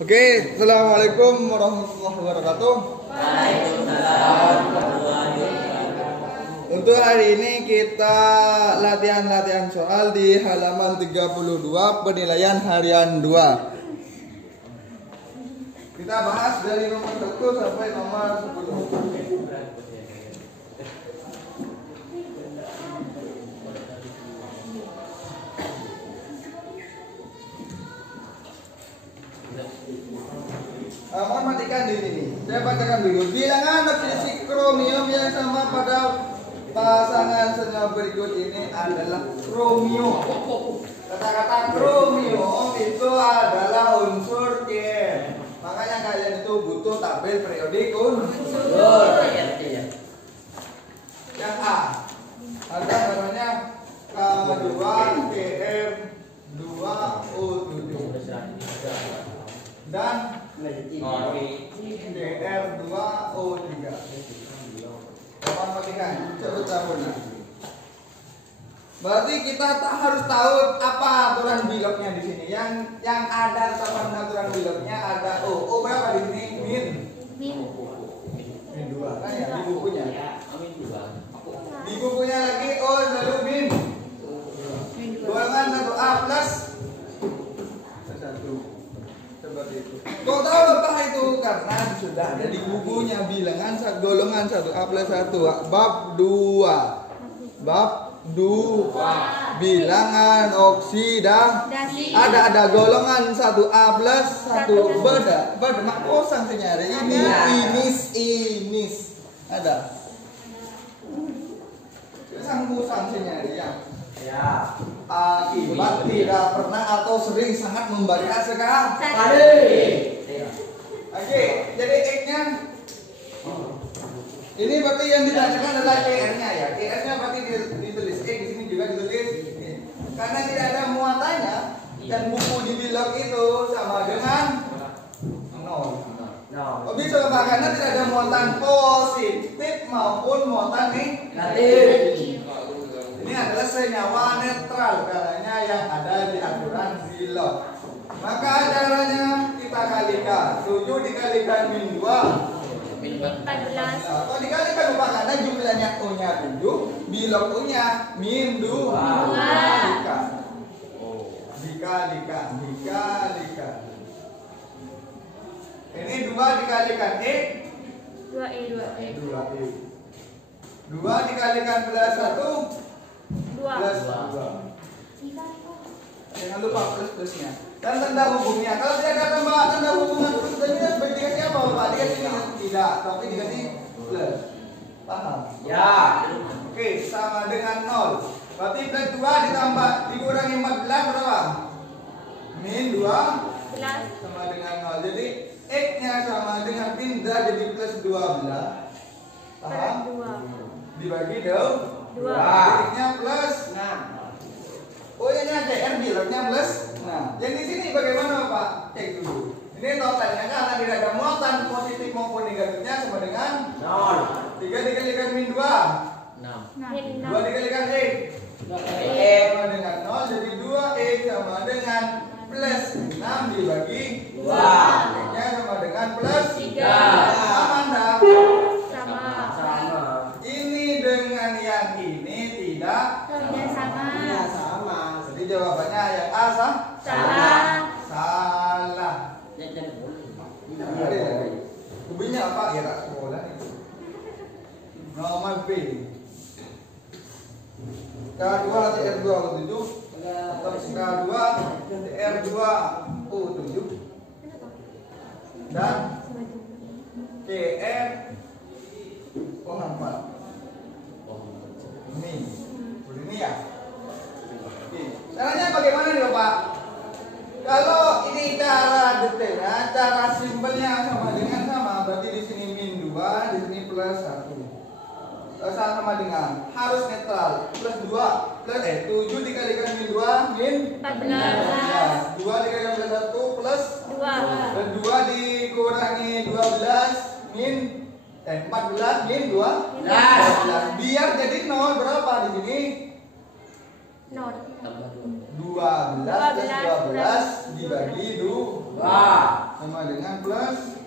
Oke, assalamualaikum warahmatullahi wabarakatuh. Waalaikumsalam. Untuk hari ini kita latihan soal di halaman 32 penilaian harian 2. Kita bahas dari nomor 1 sampai nomor 10. Mohon matikan di sini. Saya bacakan dulu. Bilangan fisik kromium yang sama pada pasangan senyawa berikut ini adalah kromium. Kata-kata kromium itu adalah unsur K. Makanya kalian itu butuh tabel periodik unsur. Yang A ada namanya K2Cm2O7 dan DR2O3. Mohon matikan. Sebut tabelnya. Berarti kita harus tahu apa aturan bilognya di sini. Yang ada sama aturan bilognya ada O. O berapa di sini? Min 2 kan ya di bukunya. Di bukunya lagi O lalu min. Golongan 1A plus 1. Seperti itu. Kau tahu apa itu? Karena sudah ada di bukunya bilangan golongan 1A plus 1 bab 2. Bab 2 bilangan oksidasi. Ada golongan 1A plus 1 beda mak kosong sih nyari ini inis ada sang sih nyari ya. Akibat tidak pernah atau sering sangat membaca sekali. Oke, jadi X-nya ini berarti yang ditanyakan adalah CR-nya ya. CR-nya berarti ditulis X, di sini juga ditulis. Karena tidak ada muatannya dan buku di bilog itu sama dengan 0. Bisa Pak, karena tidak ada muatan positif maupun muatan negatif. Ini adalah senyawa netral karena yang ada di aturan bilog. Maka caranya kita kalikan 7 dikalikan min 2 14. Kalau dikalikan lupa karena jumlahnya O-nya 7, bilog O-nya min 2. Dikalikan. Ini 2 dikalikan E 2E 2 dikalikan plus 1 plus 2. Jangan lupa plus-plusnya dan tanda hubungnya. Kalau tidak ada tambah tanda hubungan plus dan minus dikasih apa Pak? Dikasih tidak, tapi dikasih plus. Paham? Ya. Oke, sama dengan 0. Berarti plus 2 ditambah dikurangi 14 berapa? Min 2 sama dengan 0. Jadi X-nya sama dengan pindah jadi plus 12. Paham? Dibagi 2. X-nya plus 6. Oh ini ada R bilognya plus. Nah, yang di sini bagaimana Pak? Cek dulu. Ini totalnya karena tidak ada muatan positif maupun negatifnya sama dengan 0. 3 dikalikan min 2 6. 2 dikalikan X sama dengan 0. Jadi 2X sama dengan plus 6 dibagi 2. X-nya sama dengan plus 3. Sama enggak? Sama. Ini dengan yang ini tidak sama. Jadi jawabannya yang A salah. Kubinya apa ya tak sekolah itu. Nomor B. K2 TR2 itu K2 TR2 O7 dan KR O4. Ini ya. Caranya bagaimana nih Bapak? Kalau ini cara detailnya, cara simpelnya sama dengan sama, berarti di sini min 2, di sini plus 1. Sama dengan harus netral. Plus 2 plus 7 dikalikan min 2 min 14. 2 dikalikan plus 1 plus 2. Dan 2 dikurangi 12 min 14 min 12. Biar jadi 0 berapa di sini? 12 plus 12 dibagi 2 sama sama dengan plus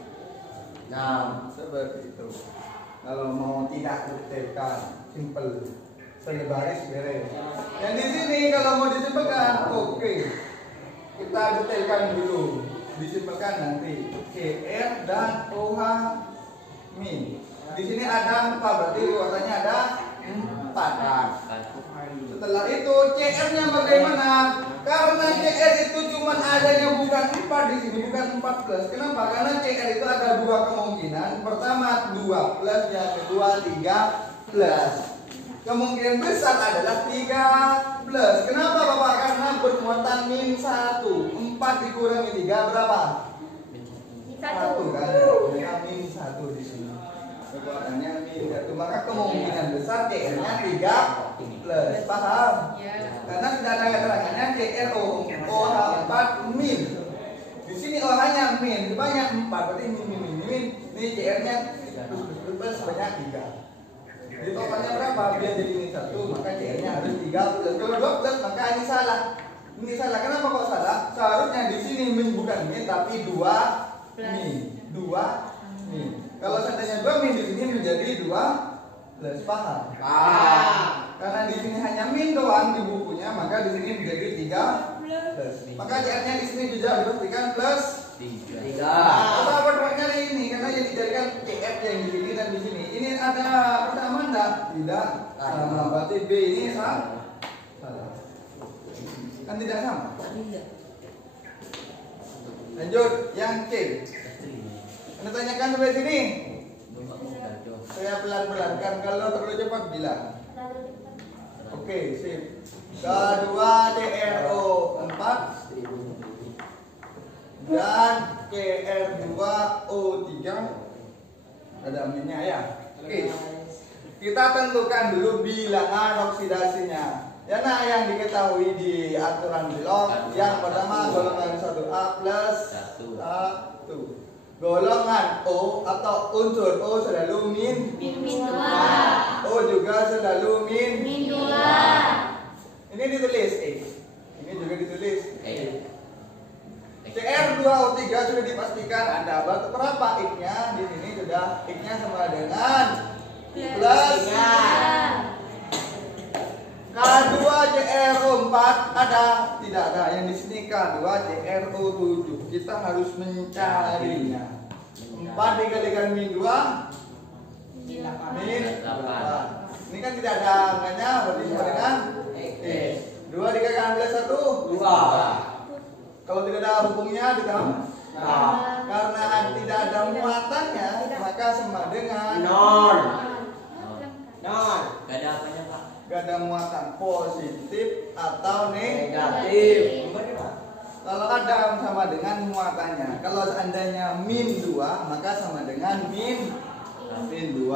6. seperti itu. Kalau mau tidak detailkan, simple, sebaris beres. Yang di sini kalau mau disimpelkan, oke. Kita detailkan dulu, disimpelkan nanti. CR dan OH min. Di sini ada 4, berarti ruasannya ada 4 kan. Setelah itu CR-nya bagaimana? Karena CR itu cuma adanya bukan 4 di sini, bukan 4 plus. Kenapa? Karena CR itu ada 2 kemungkinan. Pertama 2 plus, yang kedua 3 plus. Kemungkinan besar adalah 3 plus. Kenapa Bapak? Karena bermuatan min 1. 4 dikurangi 3 berapa? 1 kan? Ya, min 1 di sini. Kekuatannya min 1. Maka kemungkinan besar CR-nya 3 plus. Paham? Karena tidak ada keterangannya CR OH 4 min. Di sini OH-nya min sebanyak 4, berarti min. Ini CR-nya plus sebanyak 3. Jadi totalnya berapa? Biar jadi ini 1, maka CR-nya harus 3 plus. Kalau 2 plus maka ini salah. Ini salah. Kenapa kok salah? Seharusnya di sini min bukan min tapi 2 min. 2 min. Kalau seandainya 2 min di sini menjadi 2 plus. Paham? Karena di sini hanya min doang di bukunya, maka di sini menjadi 3 plus. Maka CR-nya di sini juga dipastikan plus 3. Apa perbedaannya ini? Karena yang dijadikan CR yang di sini dan di sini. Ini ada persamaan enggak? Tidak sama. Berarti B ini salah. Kan tidak sama. Lanjut yang C. Anda tanyakan sampai sini. Saya pelan-pelankan, kalau terlalu cepat bilang. Oke, sip. Kedua CRO 4 dan CR2O3 ada aminnya ya. Oke. Kita tentukan dulu bilangan oksidasinya. Ya, nah yang diketahui di aturan blok yang pertama golongan 1A plus 1. Golongan O atau unsur O selalu min 2. O juga selalu min 2. Ini ditulis ini juga ditulis CR2O3 sudah dipastikan ada berapa X-nya. Di sini sudah X-nya sama dengan plus K2 CRO4 ada? Tidak ada. Yang di sini K2 CRO7. Kita harus mencarinya. 4 dikalikan min 2 min 8. Ini kan tidak ada angkanya, berarti sama dengan X. 2 dikalikan plus 1 2. Kalau tidak ada hubungnya ditambah. Karena tidak ada muatannya, maka sama dengan non. Gak ada apanya Pak? Gak ada muatan positif atau Negatif. Kalau ada sama dengan muatannya. Kalau seandainya min 2 maka sama dengan min 2.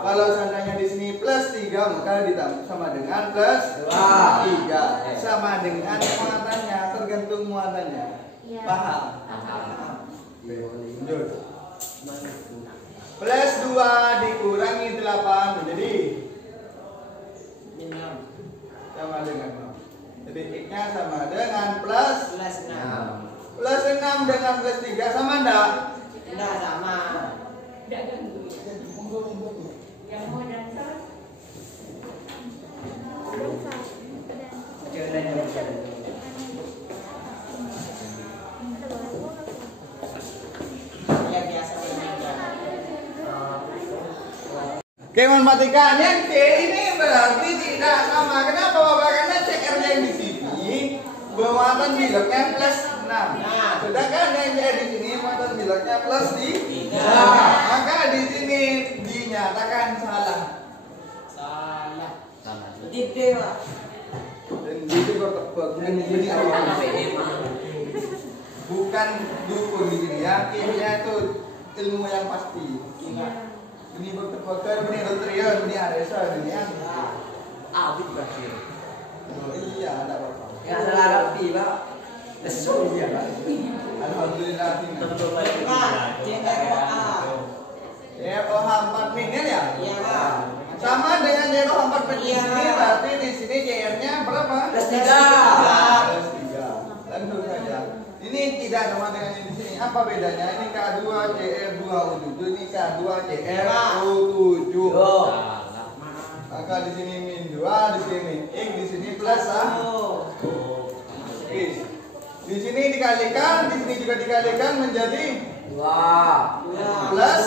Kalau seandainya di sini plus 3 maka ditambah sama dengan plus 3. Sama dengan muatannya, tergantung muatannya. Paham? Lanjut. Plus 2 dikurangi 8 menjadi sama dengan 0. Jadi X-nya sama dengan plus 6. Plus 6 dengan plus 3 sama enggak? Enggak sama. Enggak ganggu. Yang mau dansa. Oke, mematikan yang C ini berarti tidak sama. Kenapa Bapak? Karena CR-nya yang di sini bermuatan biloknya plus 6. Sedangkan yang C di sini muatan biloknya plus 3. Maka di sini dinyatakan salah. Ide Pak. Dan itu bukan bukan dukun di sini ya. Ini itu ilmu yang pasti. Ini bertepakar, ini Rotrion, ini Aresa, ini yang Abid berarti. iya, ada apa-apa. Ya salah rapi Pak. Lesu dia Pak. Alhamdulillah. Betul lagi. CROH 4 min ya? Iya Pak. Sama dengan CROH 4 min Iya. ini berarti di sini CR-nya berapa? Plus 3. Plus 3. Langsung saja. Ini tidak sama dengan yang di sini. apa bedanya? Ini K2 CR2O7, ini K2 CRO7. Maka di sini min 2, di sini X, di sini plus Oke. Di sini dikalikan, di sini juga dikalikan menjadi 2 plus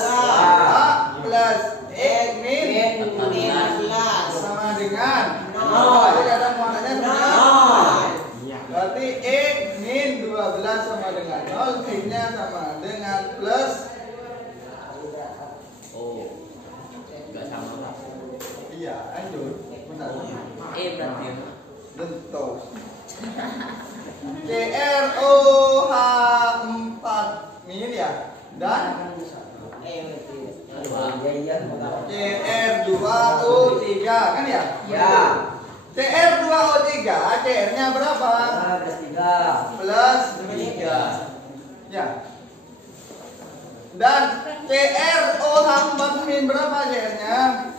plus X min sama dengan 0. Jadi ada muaranya sebenarnya. Berarti X min 12 sama dengan 0, X-nya sama dengan plus. Enggak sama lah. Iya, lanjut. Bentar. Berarti Bentuk. CROH4 min ya. Dan CR2O3 kan ya? Ya. CR2O3, CR-nya berapa? Plus 3. Ya. Dan CROH4 min berapa CR-nya?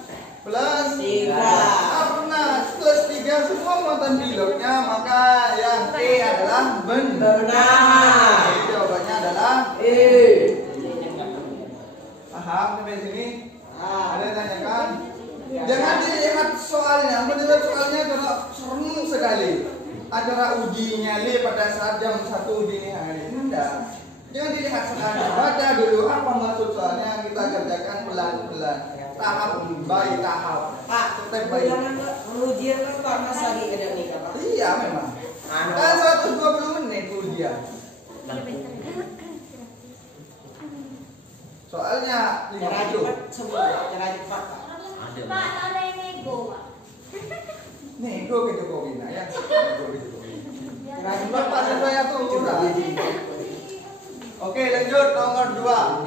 Plus 3. Karena plus 3 semua muatan bilognya, maka yang E adalah benar. Jadi jawabannya adalah paham sampai sini? Ada yang tanyakan? Jangan dilihat soalnya, mendengar soalnya karena seru sekali. Acara uji nyali pada saat jam 1 dini hari. Enggak. Jangan dilihat soalnya, baca dulu apa maksud soalnya, kita kerjakan pelan-pelan. Tahap by tahap. Step by ujian kan Pak Mas lagi ada nikah Pak. Iya memang. Kan 120 menit ujian. Soalnya Cara cepat semua, cara cepat Pak. Pak, ada yang nego, Pak. nego gitu kok Wina ya. Nego gitu. Bapak saya tuh murah. Oke, lanjut nomor 2.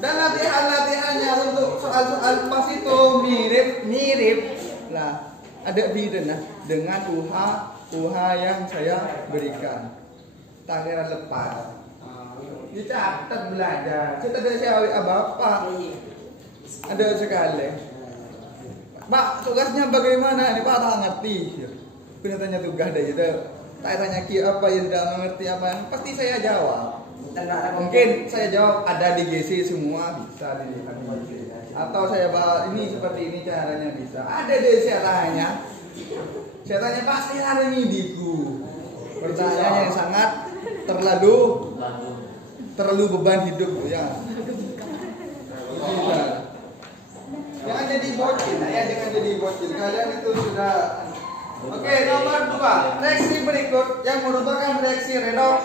Dan latihan-latihannya untuk soal-soal pas itu mirip. Nah, ada beda dengan UH yang saya berikan. Tangiran lepas. Dicatat belajar. Kita ada siapa Bapak? Ada sekali. Pak, tugasnya bagaimana? Ini Pak tak ngerti. Kita tanya tugas deh gitu. Tak tanya Ki apa yang tidak mengerti apa? Pasti saya jawab. Mungkin saya jawab ada di GC semua bisa dilihat di GC. Atau saya bawa ini seperti ini caranya bisa. Ada deh saya tanya. Saya tanya Pak, saya ada midiku. Pertanyaan yang sangat terlalu beban hidup ya. Bisa. Jangan jadi bocil ya, jangan jadi bocil. Kalian itu sudah. Oke, nomor 2. Reaksi berikut yang merupakan reaksi redoks.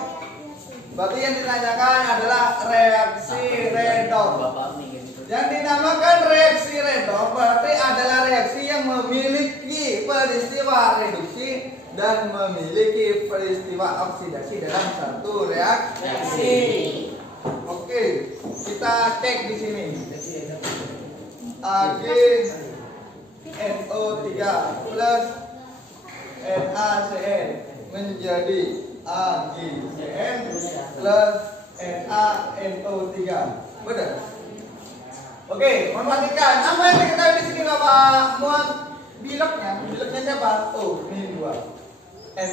Berarti yang ditanyakan adalah reaksi redoks. Yang dinamakan reaksi redoks berarti adalah reaksi yang memiliki peristiwa reduksi dan memiliki peristiwa oksidasi dalam satu reaksi. Oke, kita cek di sini. AgNO3 plus NaCN menjadi AgCN plus NaNO3. Benar? Oke, perhatikan apa yang diketahui di sini Bapak? Muat bilognya siapa? Oh, min 2.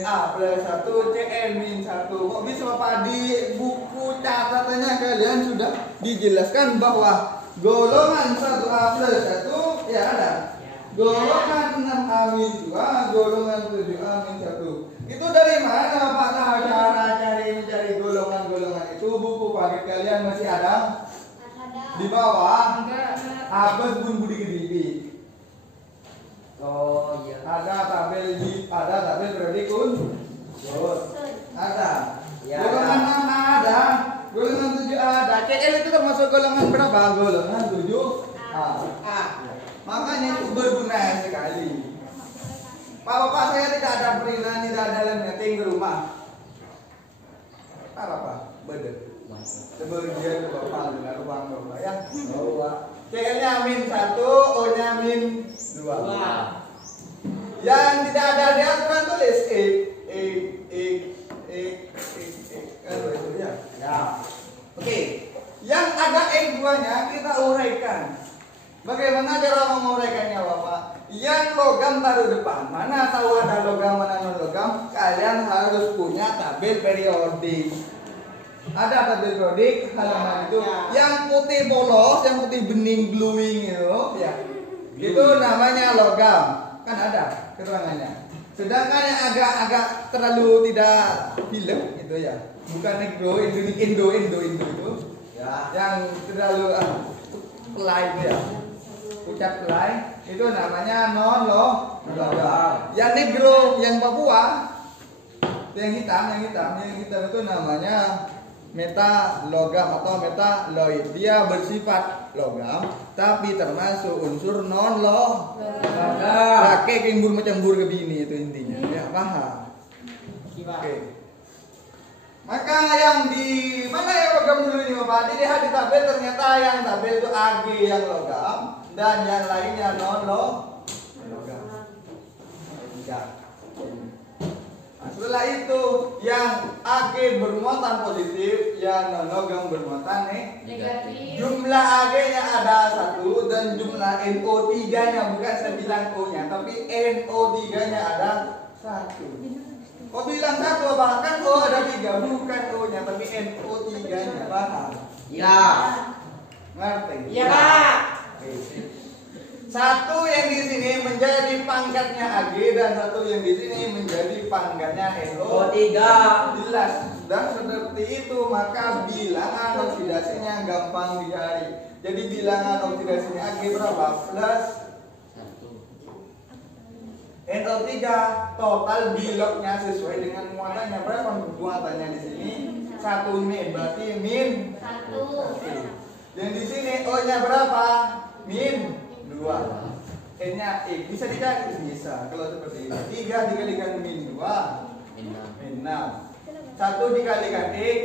Na plus 1 Cn min 1. Kok bisa Bapak di buku catatannya kalian sudah dijelaskan bahwa golongan 1A plus 1 ya ada. Golongan 6A min 2, golongan 7A min 1. Itu dari mana Pak tahu cara mencari golongan-golongan itu? Buku paket kalian masih ada? Di bawah. Abes Bun Budi Kediri. Oh iya. Ada tabel periode ada. Ya, Golongan 6A ada. Golongan 7A ada. CL itu termasuk golongan berapa? Golongan 7A. Makanya itu berguna sekali. Bapak saya tidak ada perinan, tidak ada lemneting di rumah. Apa? Bener. Sebagian Bapak dengan ruang Bapak ya. CL-nya min 1, O-nya min 2. Yang tidak ada di aturan tulis Oke. Yang ada X2-nya kita uraikan. Bagaimana cara menguraikannya Bapak? Yang logam taruh depan. Mana tahu ada logam mana non logam? Kalian harus punya tabel periodik. Ada tabel periodik halaman itu. Yang putih polos, yang putih bening glowing itu, ya. Itu namanya logam. Kan ada keterangannya. Sedangkan yang agak terlalu tidak film itu ya. Bukan Indo itu. Ya. Yang terlalu pelai itu ya. Ucap pelai itu namanya logam. Yang negro, yang Papua, yang hitam itu namanya metalogam atau metaloid. Dia bersifat logam tapi termasuk unsur non logam. Pakai kimbur macam bur ke bini itu intinya. Ya, paham? Oke. Maka yang di mana yang logam dulu ini Bapak? Dilihat di tabel ternyata yang tabel itu Ag yang logam dan yang lainnya non logam. Ya. Nah, setelah itu yang Ag bermuatan positif, yang non logam bermuatan Negatif. Jumlah Ag-nya ada 1 dan jumlah NO3-nya bukan saya bilang O-nya, tapi NO3-nya ada 1. Kok bilang 1 bahkan O ada 3, bukan O-nya tapi NO3-nya, paham? Ya. Ngerti? Iya, Pak. Satu yang di sini menjadi pangkatnya Ag dan satu yang di sini menjadi pangkatnya NO3. Jelas. Dan seperti itu maka bilangan oksidasinya gampang dicari. Jadi bilangan oksidasinya Ag berapa? Plus 1. NO3 total biloknya sesuai dengan muatannya. Berapa muatannya di sini? 1 min berarti min 1. Dan di sini O-nya berapa? Min 2. N-nya X. Bisa dicari? Bisa. Kalau seperti ini 3 dikalikan min 2 min 6. 1 dikalikan X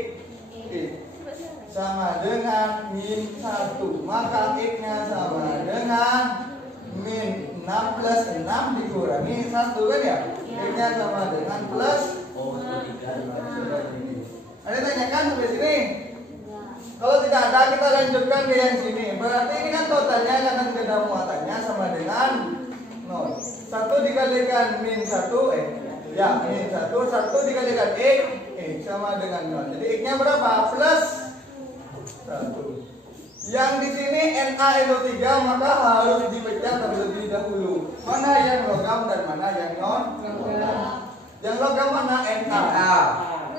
sama dengan min 1. Maka X-nya sama dengan min 6 plus 6 dikurangi 1 kan ya? X-nya sama dengan plus 3. Ada tanyakan sampai sini? Kalau tidak ada kita lanjutkan ke yang sini. Berarti ini kan totalnya karena tidak ada muatannya sama dengan 0. 1 dikalikan min 1 ya min 1 dikalikan X sama dengan 0. Jadi X-nya berapa? Plus 1. Yang di sini NaNO3 maka harus dipecah terlebih dahulu. Mana yang logam dan mana yang non logam? Yang logam mana? Na.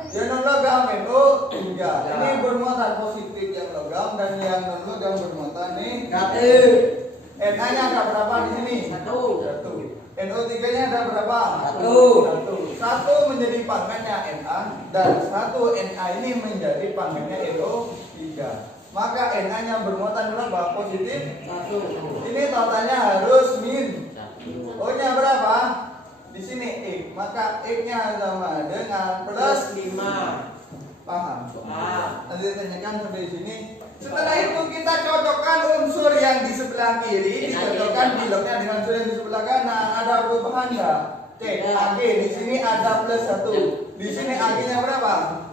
Yang non logam NO3. Ini bermuatan positif yang logam dan yang non logam bermuatan negatif. Na-nya ada berapa di sini? 1. NO3-nya ada berapa? 1. 1 menjadi pangkatnya Na dan 1 Na ini menjadi pangkatnya NO3. Maka Na-nya bermuatan berapa? Positif 1. Ini totalnya harus min. O-nya berapa? Di sini X. Maka X-nya sama dengan plus 5. Paham? Nanti tanyakan sampai sini. Setelah itu kita cocokkan unsur yang di sebelah kiri, cocokkan biloknya dengan unsur yang di sebelah kanan. Ada perubahan nggak? Cek Ag di sini ada plus 1. Di sini Ag-nya berapa?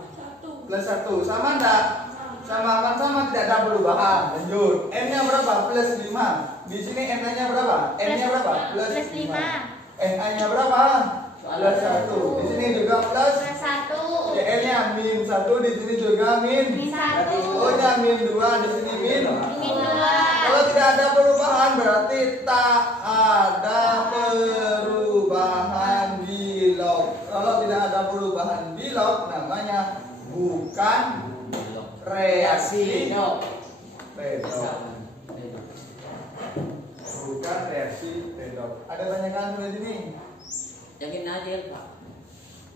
Plus 1. Sama enggak? Sama tidak ada perubahan. Lanjut. N-nya berapa? Plus 5. Di sini N-nya berapa? N-nya berapa? Plus 5. Na-nya berapa? Plus 1. Di sini juga plus 1. N-nya min 1. Di sini juga min 1. O-nya min 2. Di sini min 2. Kalau tidak ada perubahan berarti tak ada perubahan bilok. Kalau tidak ada perubahan bilok namanya bukan reaksi redoks. Bukan reaksi redoks. Ada tanyakan sampai sini? Yakin aja Pak.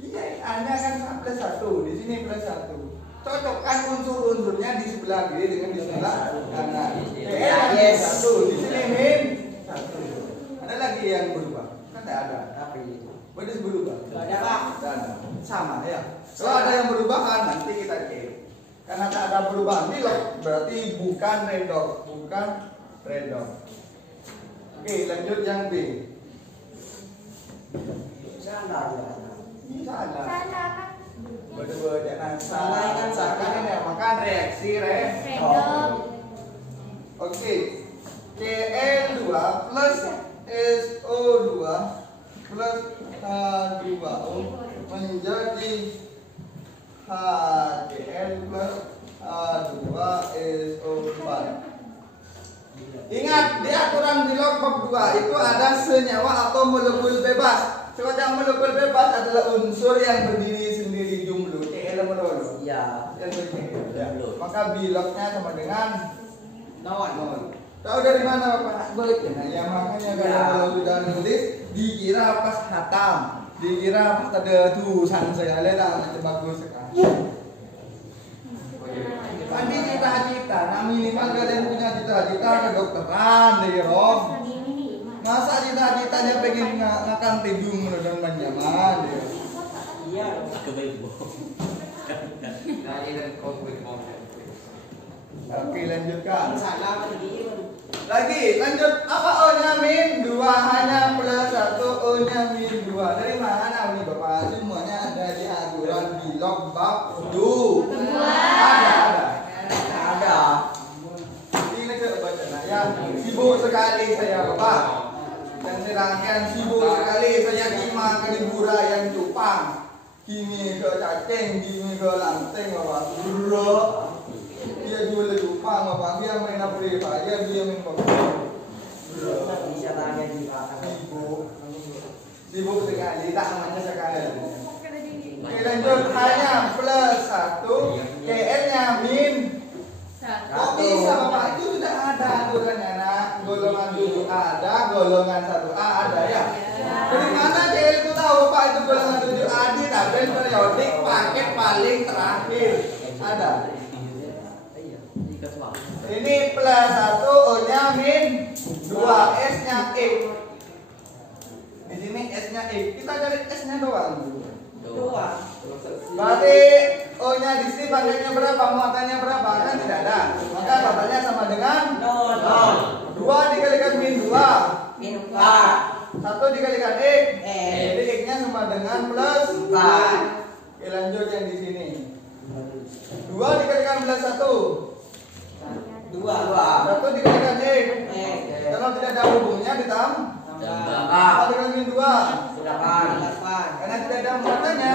Iya, hanya kan plus 1. Di sini plus 1. Cocokkan unsur-unsurnya di sebelah kiri dengan di sebelah kanan. Yes. 1. Di sini min 1. Ada lagi yang berubah? Kan tidak ada. Tapi boleh berubah. Ada Pak. Sama ya. Kalau ada yang berubah nanti kita cek. Karena tak ada perubahan bilok berarti bukan redoks, bukan redoks. Oke, lanjut yang B. Salah. Berdua jangan salah kan salah ya, maka reaksi redoks. Oke. Cl2 plus SO2 plus H2O menjadi HCl plus H2SO4. Ingat, di aturan di log bab 2 itu ada senyawa atau molekul bebas. Sekarang molekul bebas adalah unsur yang berdiri sendiri jumlah. Elemen Iya. ya. Maka bilognya sama dengan Non. tahu dari mana Bapak? Baliknya. Ya makanya kalau sudah nulis dikira pas hatam, dikira pas ada tulisan segala lah, bagus sekali. Tadi cita-cita, nah minimal kalian punya cita-cita kedokteran deh, Rom. Masa cita-citanya pengen ngakan tidung dan menyaman deh. Iya. Oke, lanjutkan. Salah lagi. Lagi, lanjut. Apa O-nya min 2 hanya plus 1 O-nya min 2. Dari mana ini Bapak? Semuanya ada di aturan di log bab 2. Ada. Ini ke baca ya. Sibuk sekali saya Bapak. Dan serangkaian sibuk sekali saya kima ke libura yang cupang. Kini ke cacing, kini ke lanteng Bapak. Bro. Dia jual cupang Bapak, dia main apa aja, dia main Bapak. Bisa tanya di Sibuk sekali, tak namanya sekali. Oke, lanjut. Hanya plus 1, KL-nya min 1. Kok bisa Bapak? Itu sudah ada aturannya nak. Golongan 7 ada, golongan 1A ada ya. Dari mana KL itu tahu Bapak itu golongan 7A di tabel periodik paket paling terakhir ada. Ini plus 1 O-nya min 2 S-nya X. Di sini S-nya X. Kita cari S-nya doang. Berarti O-nya di sini panjangnya berapa, muatannya berapa? Kan tidak ada. Maka totalnya sama dengan 0. 2 dikalikan min 2. Min 4. 1 dikalikan X. Jadi X-nya sama dengan plus 4. Oke, lanjut yang di sini. 2 dikalikan plus 1. 1 dikalikan X. Kalau tidak ada hubungnya ditambah. 4 dikalikan min 2. 8. Karena tidak ada muatannya.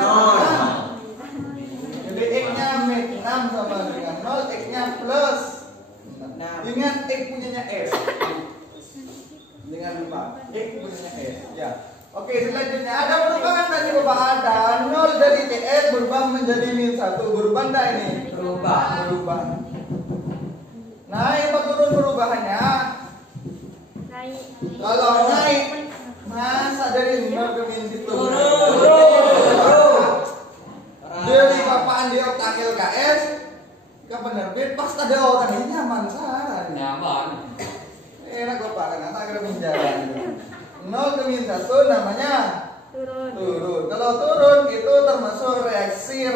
Jadi X-nya min 6 sama dengan 0. X-nya plus 6. Ingat X punyanya S. Dengan lupa X punyanya S. Ya. Oke, selanjutnya ada perubahan tadi Bapak, ada 0 dari TS berubah menjadi min 1. Berubah enggak ini? Berubah. Naik apa turun perubahannya? Naik. Kalau naik, masa dari 0 ke min 1? Turun. Dari Bapak di otakil KS ke penerbit pas ada orang ini nyaman sana. Nyaman. Enak Bapak, karena tak kira pinjaman. 0 ke min 1 namanya turun. Kalau turun itu termasuk reaksi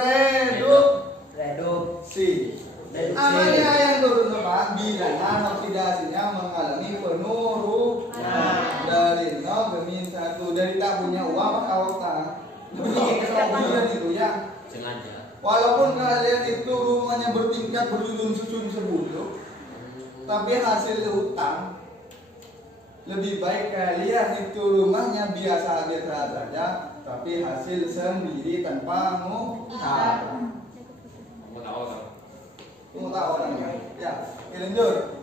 reduksi. Namanya yang turun Bapak, bilangan oksidasinya mengalami penurunan dari 0 ke min 1. Dari tak punya uang maka oktan. Lebih kemudian itu ya. Sengaja. Walaupun kalian itu rumahnya bertingkat bersusun sebelum, tapi hasil utang lebih baik kalian itu rumahnya biasa saja, tapi hasil sendiri tanpa ngutang. Pengetahuan ya. Lanjut.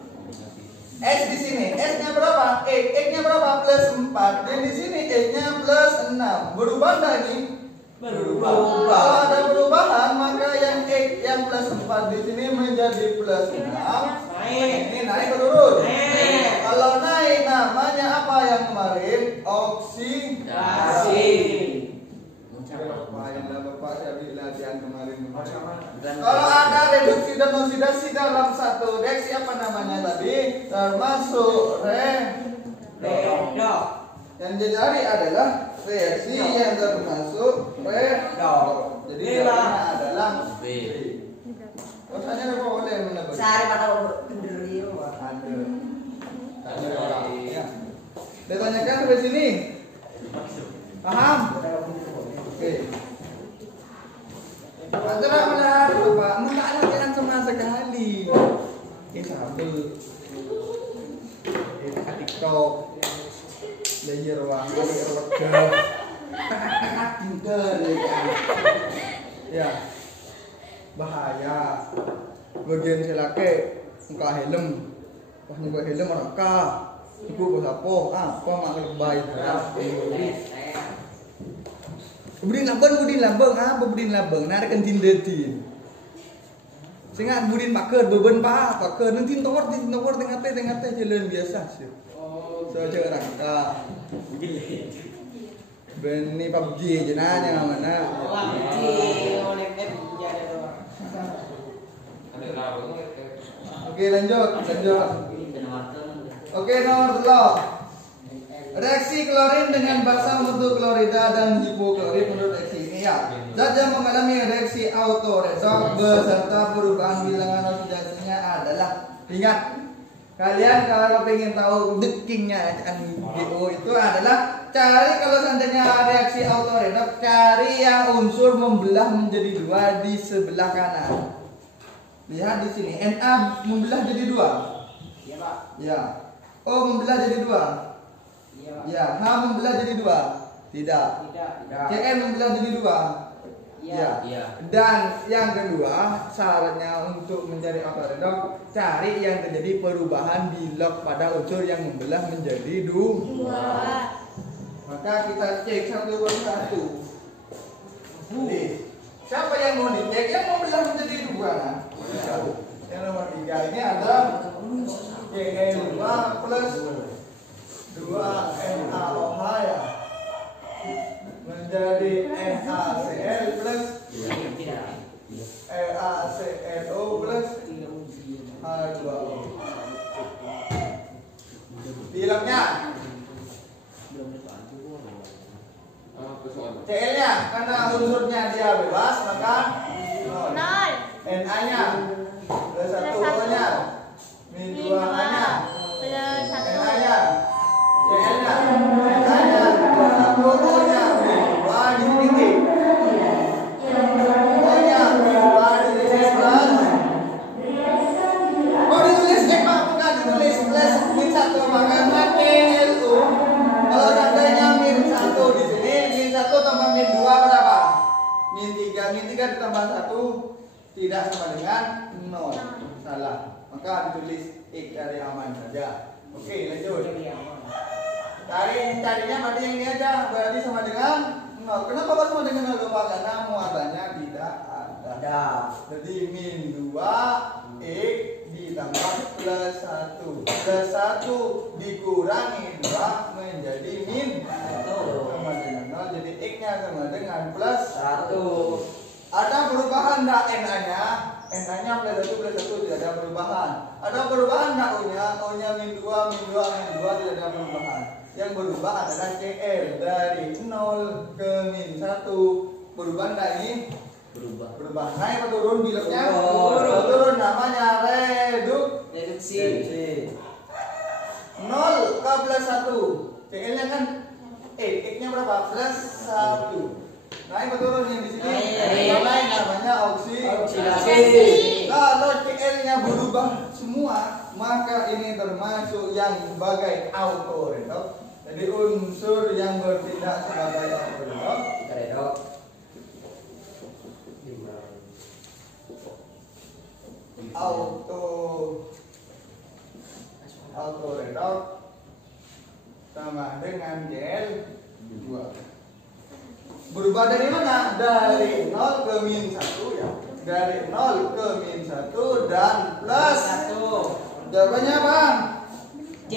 S di sini, S-nya berapa? X-nya berapa? Plus 4. Dan di sini X-nya plus 6. Berubah enggak ini? Berubah. Kalau ada perubahan, maka yang X yang plus 4 di sini menjadi plus 6. Ini naik atau turun? Kalau naik namanya apa yang kemarin? Oksidasi. Bapak saya latihan kemarin. Kalau ada reduksi dan oksidasi dalam satu reaksi apa namanya tadi? Termasuk redoks. Yang dicari adalah reaksi yang termasuk redoks. Jadi jawabannya adalah B. Rasanya apa boleh menebak? Sehari pada kenduri Ada orang. Ya. Ditanyakan sampai sini. Paham? Oke. Antara benar Bapak, mudah latihan sama sekali. Sambil TikTok, belajar wangi, lega, pinter ya. bahaya. Bagian selake muka helm. Wah muka helm orang ka. Iku bos apa mak lebay. Budin labeng, nare kan tindetin. Singa budin paker, beben paker, nanti tongor tengah teh jalan biasa sih. So cara rangka. Beni PUBG jenanya mana? Oke lanjut. Oke nomor 2. Reaksi klorin dengan basa mutu klorida dan hipoklorit menurut reaksi ini ya. Zat yang mengalami reaksi autoredok beserta perubahan bilangan oksidasinya adalah, ingat kalian kalau ingin tahu dekingnya GO itu adalah cari, kalau seandainya reaksi autoredok, cari yang unsur membelah menjadi 2 di sebelah kanan. Lihat di sini, Na membelah jadi 2. Iya, Pak. Ya. O membelah jadi 2. Ya, H membelah jadi 2. Tidak. Cn membelah jadi 2. Ya. Dan yang kedua, syaratnya untuk mencari autoredok, cari yang terjadi perubahan di log pada unsur yang membelah menjadi 2. Maka kita cek 1 per 1. Siapa yang mau dicek? Yang membelah menjadi 2. Nah, yang nomor 3 ini ada Cn2 plus 2NaOH ya, menjadi NaCl plus EaClO plus H2O. Bilangnya Cl-nya karena unsurnya dia bebas maka 0. Na-nya plus 1O-nya min 2A-nya plus 1. Na-nya Cl-nya Na-nya plus 1O-nya min 2 dikit. O-nya min 2 dikit plus. Oh ditulis Pak, bukan ditulis plus min 1 makanya ClO. Kalau seandainya min 1 di sini, min 1 tambah min 2 berapa? Min 3. Min 3 ditambah 1 tidak sama dengan 0. Salah. Maka ditulis X dari aman saja. Oke, lanjut. Carinya berarti yang ini aja, berarti sama dengan 0. Kenapa baru sama dengan 0? Karena muatannya tidak ada. Jadi min 2 X ditambah plus 1. Plus 1 dikurangi 2 menjadi min 1 sama dengan 0. Jadi X-nya sama dengan plus 1. Ada perubahan enggak Na-nya? Na-nya plus 1 tidak ada perubahan. Ada perubahan enggak O-nya? O-nya min 2, min 2, min 2 tidak ada perubahan. Yang berubah adalah Cl dari 0 ke min 1. Perubahan enggak ini? Berubah. Naik atau turun bilangnya? Turun. Namanya reduksi. 0 ke plus 1. Cl-nya kan X-nya berapa? Plus 1. Naik atau turun yang di sini? Naik. Namanya oksidasi. Kalau Cl-nya berubah semua, maka ini termasuk yang sebagai autoredok. Jadi unsur yang bertindak sebagai autoredok. Autoredok sama dengan Cl 2. Berubah dari mana? Dari 0 ke min 1 ya. Dari 0 ke min 1 dan plus 1. Jawabannya apa? C.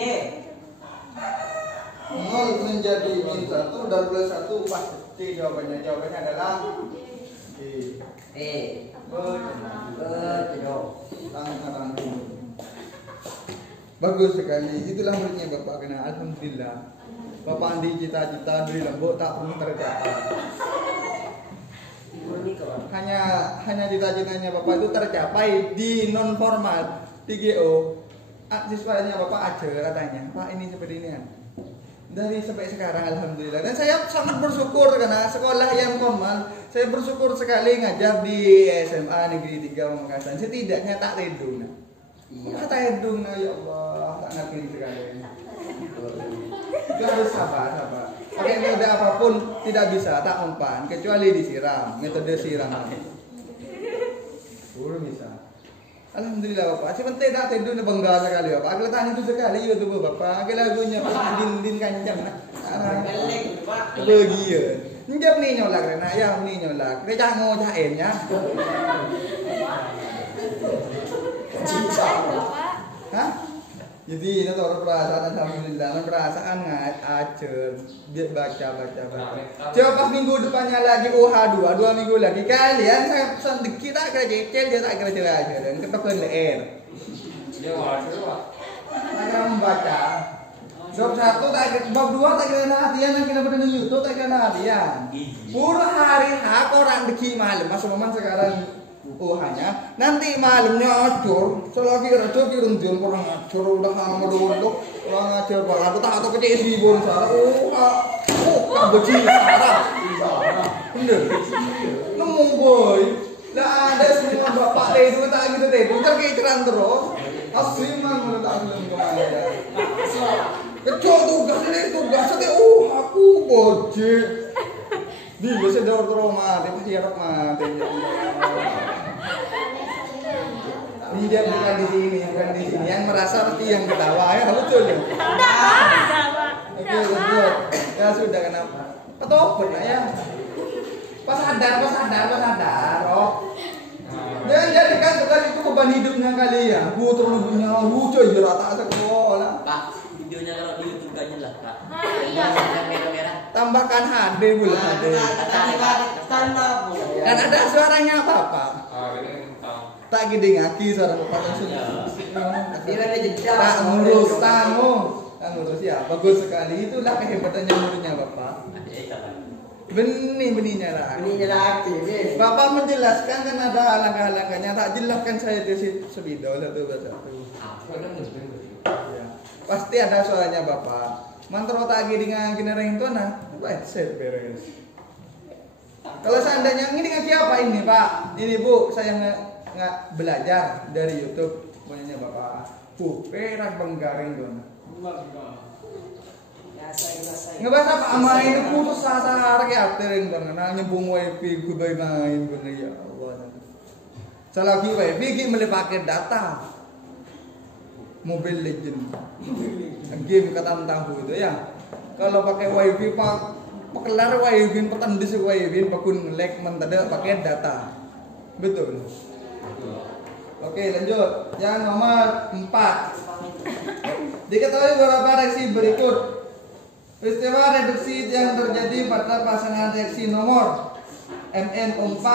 0 menjadi min 1 dan plus 1 pasti jawabannya. Jawabannya adalah D. Betul. Tangan. Bagus sekali. Itulah muridnya Bapak kena. Alhamdulillah. Bapak Andi cita-cita dari Lombok tak pernah tercapai. Hanya cita-citanya Bapak itu tercapai di non formal di GO. Siswanya Bapak aja katanya. Pak ini seperti ini kan. Dari sampai sekarang alhamdulillah. Dan saya sangat bersyukur karena sekolah yang formal. Saya bersyukur sekali ngajar di SMA Negeri 3 Pamekasan. Setidaknya tak redung. Tak redung ya Allah, tak ngerti sekali. Itu harus sabar. Pakai metode apapun tidak bisa tak umpan kecuali disiram. Metode siram. Udah bisa. Alhamdulillah Bapak. Si penting dah tidur ni bangga sekali Bapak. Aku tanya itu sekali YouTube Bapak. Aku lagunya Pak Din kancang nak. Kelek, Pak. Pergi ya. Njam ni nyolak rena ya ni nyolak. Dia jangan ngojain ya. Perasaan Bapak. Hah? Jadi itu orang perasaan alhamdulillah, perasaan nggak acer, dia baca. Coba pas minggu depannya lagi OH2, 2 minggu lagi kalian saya kita kira cecil dia tak kira cerah aja dan ketekan leer. Dia wajar Pak. Agar membaca. Bab 1 tak kira, bab 2 tak kira hatian, yang kena pada YouTube tak kira hatian. Pura hari hak orang deki malam, masuk momen sekarang. Hanya nanti malamnya acur, selagi acur kirunjul kurang acur udah hama dulu, kurang acur banget. Aku tak tahu kecil si bon sara. Kabeci sara. Bener. Nemu boy. Lah ada semua bapak itu tak gitu deh. Bukan keceran terus. Asli man menurut aku kemana ya. Kecil tugas deh. Aku bocil. Dia biasa dorong mati, pasti harap mati. Ini dia bukan di sini, bukan di sini. Yang merasa pasti yang ketawa ya, betul ya. Betul. Ya sudah kenapa? Petopen lah ya. Pas sadar. Oh. Jangan jadikan tugas itu beban hidupnya kalian. Terlalu punya coy rata sekolah. Pak, videonya kalau di YouTube gak jelas Pak. Iya. Merah-merah. Tambahkan HD bulan HD. Dan ada suaranya Bapak. Tak gede ngaki suara Bapak langsung. Dia ada jeda. Tak ngurus ya. Bagus sekali. Itulah kehebatannya muridnya Bapak. Benihnya lah. Ini lagi. Bapak menjelaskan kan ada halang-halangnya. Tak jelaskan saya di sebido satu persatu. Ya. Pasti ada suaranya Bapak. Mantro tagi dengan kinereng itu nah, set beres. Kalau seandainya ini ngaki apa ini Pak? Ini Bu, saya nggak belajar dari YouTube punyanya Bapak. Bu, perak benggaring dong. Ngebahas apa? Ama ini putus sasar kayak aterin banget. Nyembung wifi gue main bener ya Allah. Selagi wifi kita pakai data. Mobile Legend, game kata tahu itu ya. Kalau pakai wifi pak, pekelar wifi, petandis wifi, pakun lag mentada pakai data, betul. Oke lanjut, yang nomor 4. Diketahui beberapa reaksi berikut. Peristiwa reduksi yang terjadi pada pasangan reaksi nomor MnO4,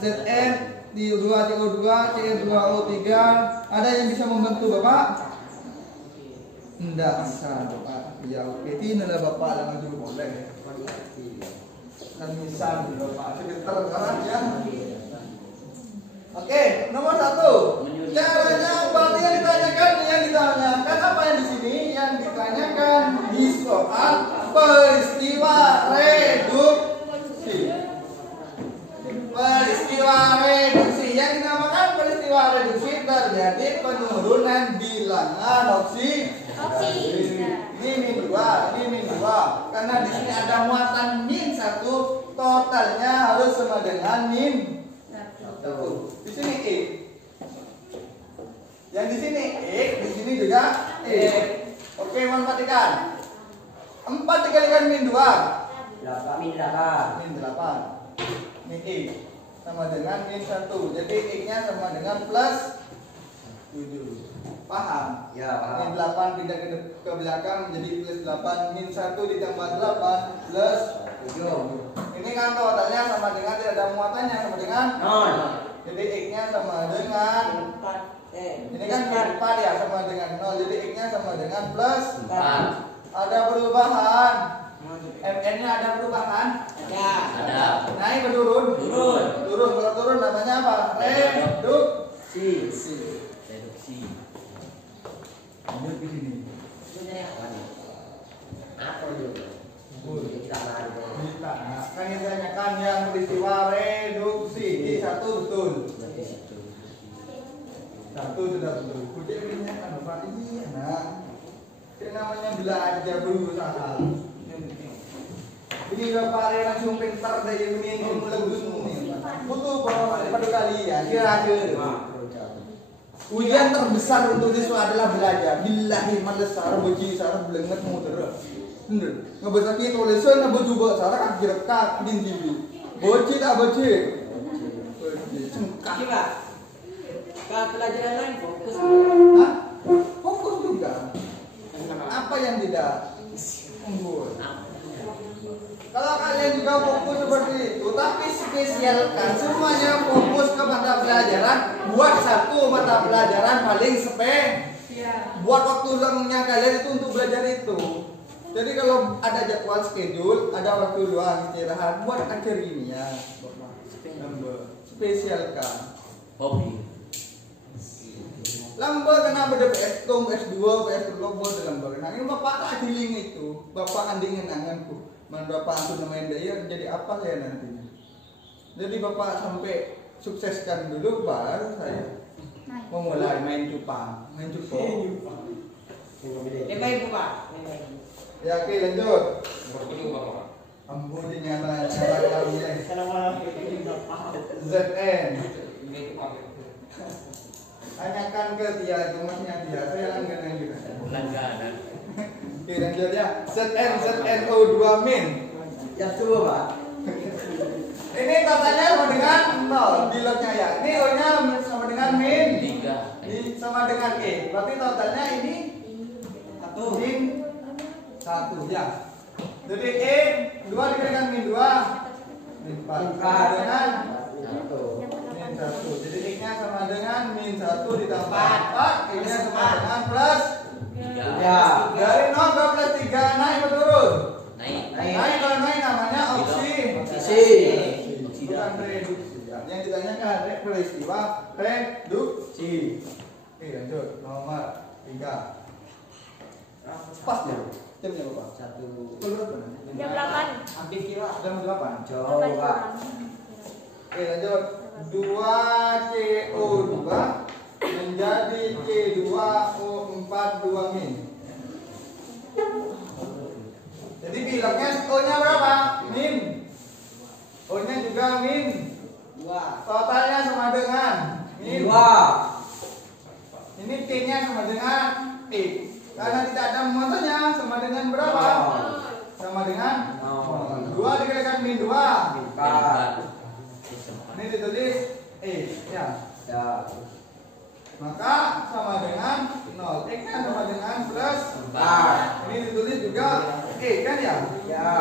Zn, TiO2, CH2O3. Ada yang bisa membantu Bapak? Tidak bisa Bapak. Ya oke, ini lah Bapak yang dulu boleh. Dan misal Bapak sebentar sekarang ya. Oke, nomor 1. Caranya berarti yang ditanyakan apa yang di sini? Yang ditanyakan di soal peristiwa reduksi. Peristiwa reduksi yang dinamakan peristiwa reduksi terjadi penurunan bilangan oksigen. Ini min 2. Karena di sini ada muatan min 1, totalnya harus sama dengan min 1. Di sini X. Yang di sini X, di sini juga X. Oke, manfaatkan. 4 dikalikan min 2. 8 min 8. Min 8. Min X sama dengan min 1. Jadi X-nya sama dengan plus 7. Paham? Ya, paham. Min 8 pindah ke belakang menjadi plus 8. Min 1 ditambah 8 plus 7. Ini kan totalnya sama dengan, tidak ada muatannya, sama dengan 0. Jadi X-nya sama dengan ini kan 4 ya, sama dengan 0. Jadi X-nya sama dengan plus 4. Ada perubahan. MN-nya ada perubahan? Ya. Ada. Naik ke turun? Turun. Kalau turun namanya apa? Reduksi. Reduksi. Ambil di sini. Apa itu? Kita kan yang tanyakan yang peristiwa reduksi. Ini 1 betul. 1 sudah betul. Kucing ini kan Pak. Iya nak. Ini namanya belajar berusaha. Ini Bapak langsung pintar dari ini langsung ini. butuh pada kalian kira-kira. Ujian terbesar untuk siswa adalah belajar. Billahi malesar boji sarah belenget muter. Bener. Ngebesar kita tulisan nabo juga sarah kan direkak din TV. Boji tak boji. Cengkak. Coba. Ke pelajaran lain fokus. Hah? Fokus juga. Apa yang tidak unggul? Kalau kalian juga fokus seperti itu, tapi spesialkan semuanya fokus ke mata pelajaran. Buat satu mata pelajaran paling buat waktu luangnya kalian itu untuk belajar itu. Jadi kalau ada jadwal schedule, ada waktu luang istirahat buat akhir ini ya. Spesialkan. Hobi. Lambat kena pada PS2, PS2, PS3 buat lambat. Nah ini bapak tak healing itu, bapak andingin anganku. Man bapak antu namain dia jadi apa saya nantinya. Jadi bapak sampai sukseskan dulu baru saya memulai main cupang, main cupang. Lima ibu Pak. Ya oke lanjut. Ampun nyata tahunya. ZN. Tanyakan ke dia, rumahnya dia. Saya langganan juga. Langganan. Oke lanjut ya. ZNO2 min. Ya coba Pak. Ini tatanya sama dengan 0 di lotnya ya. Ini O nya sama dengan min 3. Ini sama dengan E. Berarti totalnya ini min 1 ya. Jadi E 2 dikali dengan min 2 min 4 sama dengan min 1. Jadi X nya sama dengan min 1 ditambah 4. X nya sama dengan plus 3. Dari 0 ke plus 3 naik atau turun? Naik. Naik, kalau naik namanya Oksisi. bukan reduksi ya. Yang ditanyakan peristiwa reduksi. Oke lanjut nomor 3. Pas ya? Jamnya berapa? 1. Jam 8. Hampir kira. Jam 8. Coba. Oke lanjut 2CO2 menjadi C2O4 2 min. Jadi bilangnya O nya berapa? Min. O nya juga min 2. totalnya sama dengan min 2. ini T nya sama dengan T karena tidak ada muatannya sama dengan berapa? Sama dengan 2 dikalikan min 2 ini ditulis E ya. Maka sama dengan 0. X nya sama dengan plus 4. Ini ditulis juga E kan ya? Ya.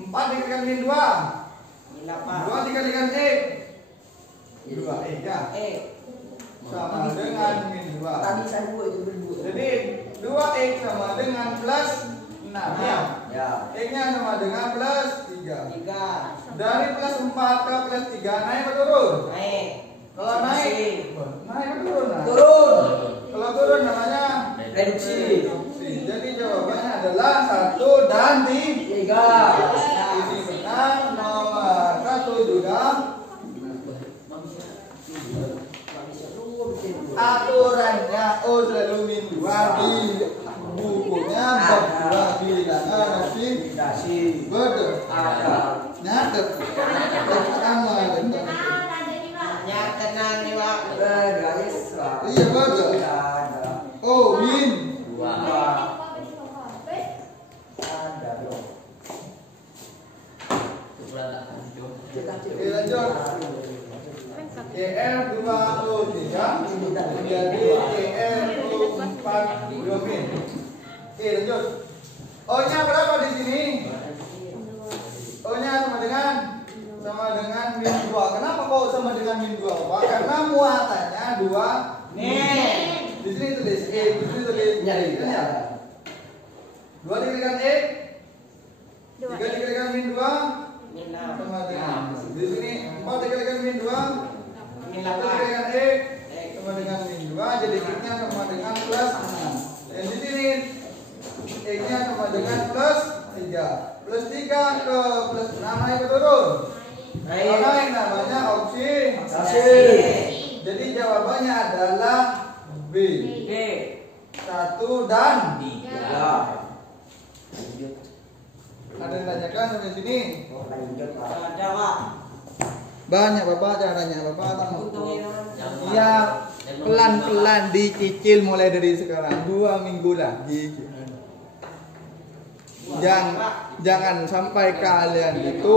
4 dikalikan min 2 2 dikalikan X 2 X ya? Sama dengan min 2. Tadi saya buat itu berdua. Jadi 2X sama dengan plus 6 ya? Ya. X nya sama dengan plus 3. 3. Dari plus 4 ke plus 3 naik atau turun? Naik. Kalau naik atau turun? Nah? Turun. Kalau turun namanya Reduksi. Jadi jawabannya adalah 1 dan 3. 3. Ini benar, nomor 1 juga. Aturannya O selalu min 2 di bukunya bab 2 bilangan nominasi. Betul. Nyatet. Amal betul. Ya tenang nih Pak. Guys. Iya betul. O min 2. Ada dong. Oke lanjut. CR2O3 menjadi CR4 2 min. Oke lanjut. O nya berapa di sini? O nya sama dengan min 2. Kenapa kok sama dengan min 2 Pak? Karena muatannya 2 min. Di sini tulis E, di sini tulis Nyari ya. 2 dikalikan E 3 dikalikan min 2 sama dengan di sini 4 dikalikan min 2 1 dikalikan E sama dengan min 2 jadi X nya sama dengan plus 6 dan di sini X nya sama dengan plus 3 plus 3 ke plus 6 naik ke turun kalau naik namanya oksidasi jadi jawabannya adalah B 1 dan 3. Ada yang tanyakan sampai sini? Ada Pak. Banyak Bapak caranya. Bapak tahu. Untungnya Iya, pelan-pelan dicicil mulai dari sekarang 2 minggu lagi. Jangan sampai kalian itu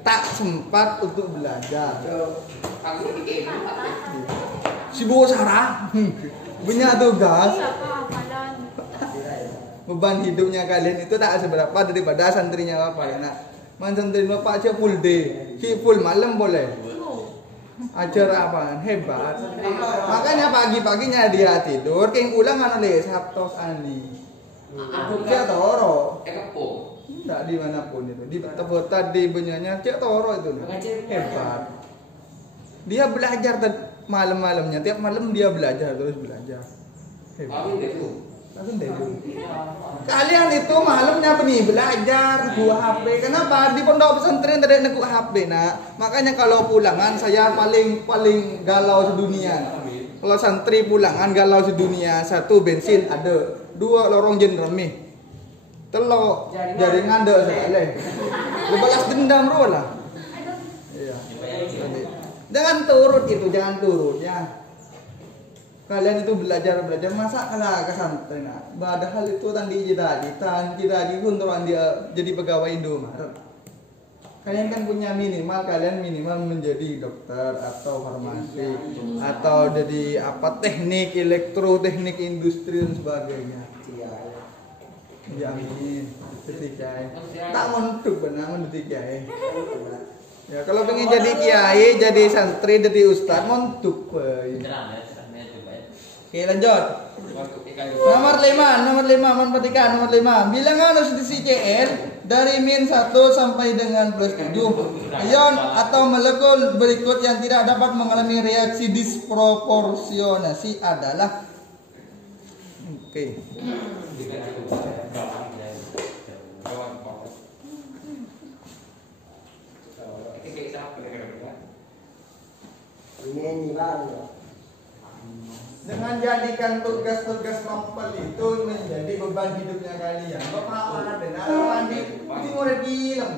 tak sempat untuk belajar. Sibuk Sarah. Punya tugas. Beban hidupnya kalian itu tak seberapa daripada santrinya Bapak ya nak. Man santri Bapak aja full day, full malam boleh. Acara apa? Hebat. Makanya pagi-paginya dia tidur, keng ulang oleh Sabtos Andi. Cek toro. Enggak dimanapun itu. Di tempat di benyanya cek toro itu. Hebat. Dia belajar malam-malamnya, tiap malam dia belajar terus belajar. Hebat. Kalian itu malamnya nih belajar gua HP. Kenapa? Di pondok pesantren tidak ada HP nak. Makanya kalau pulangan saya paling galau sedunia. Kalau santri pulangan galau sedunia. 1 bensin ada, 2 lorong jen remeh, 3 jaringan ada sekali. Balas dendam bro lah. Iya. Jangan turut itu, jangan turut ya. Kalian itu belajar masa kalah ke santri nak. Padahal itu tadi kita untuk dia jadi pegawai Indomaret. Kalian kan punya kalian minimal menjadi dokter atau farmasi atau jadi apa teknik elektro, teknik industri dan sebagainya. Ya amin. Ketika tak montuk benar ketika ya kalau pengen jadi kiai, jadi santri, jadi ustad montuk. Oke lanjut. Nomor 5 memperhatikan nomor 5. Bilangan substitusi CL dari min 1 sampai dengan plus 7. Ion atau molekul berikut yang tidak dapat mengalami reaksi disproporsionasi adalah ini Bang. Dengan jadikan tugas-tugas novel itu menjadi beban hidupnya kalian. Bapak mana benar mandi ini mau bilang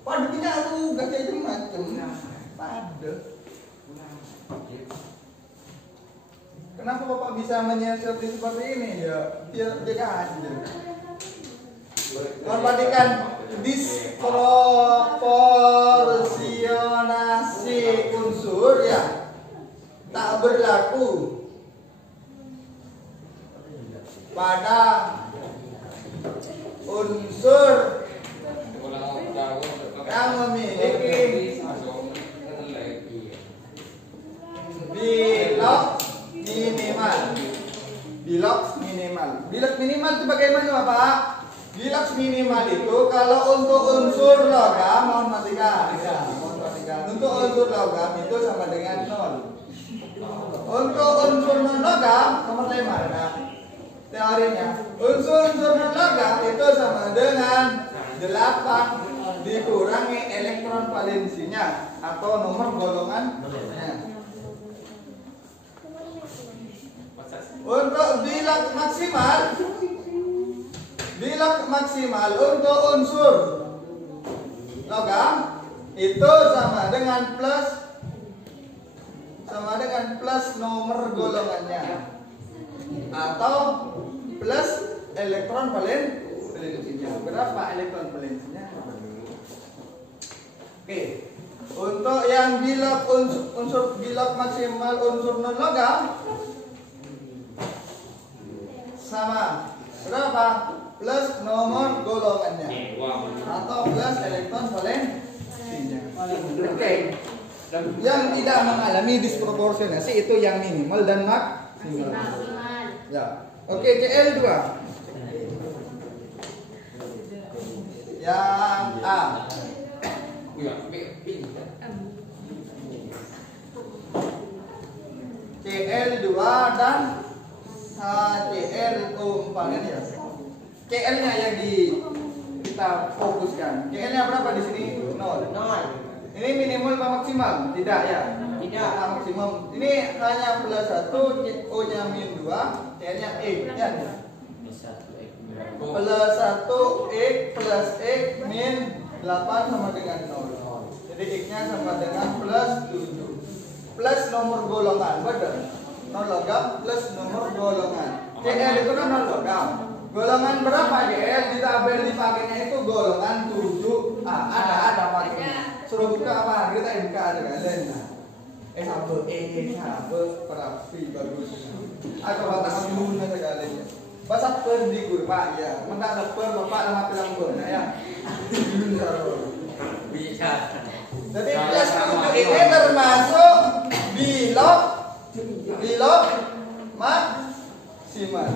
pada tidak tugas itu macam pada. Kenapa Bapak bisa menyiasati seperti ini ya? Jaga aja. Membandingkan disproporsionasi unsur ya tak berlaku pada unsur yang memiliki bilok minimal. Bilok minimal itu bagaimana Bapak? Bilok minimal itu kalau untuk unsur logam, mohon perhatikan. Untuk unsur logam itu sama dengan 0. Untuk unsur non logam nomor 5 nah, teorinya unsur-unsur non logam itu sama dengan 8 dikurangi elektron valensinya atau nomor golongannya. Untuk bilok maksimal untuk unsur logam itu sama dengan plus nomor golongannya atau plus elektron valensinya. Berapa elektron valensinya? Oke. Untuk yang bilok unsur bilok maksimal unsur non logam sama berapa? Plus nomor golongannya atau plus elektron valensinya. Oke. Yang tidak mengalami disproporsionasi itu yang minimal dan maksimal. Ya. Oke, CL2. Yang A. CL2 dan CL4 ya. CL-nya yang kita fokuskan. CL-nya berapa di sini? 0. Ini minimal apa maksimal? Tidak ya? Tidak maksimum. Ini hanya plus 1, O-nya min 2, CL-nya E. Ya. plus 1 X plus X min 8 sama dengan 0. Jadi X-nya sama dengan plus 7. Plus nomor golongan, benar? 0 logam plus nomor golongan. CL itu kan 0 logam. Golongan berapa CL? Di tabel dipakainya itu golongan 7. Ada pakainya. Suruh buka apa? Kita buka ada kalian. Sampai sampai perapi bagus. Atau batas dulu sekalian. Bahasa perdi gue Pak ya. Mentak seper Bapak lama bilang gue ya. Bisa. Jadi plus 7 ini termasuk bilog maksimal.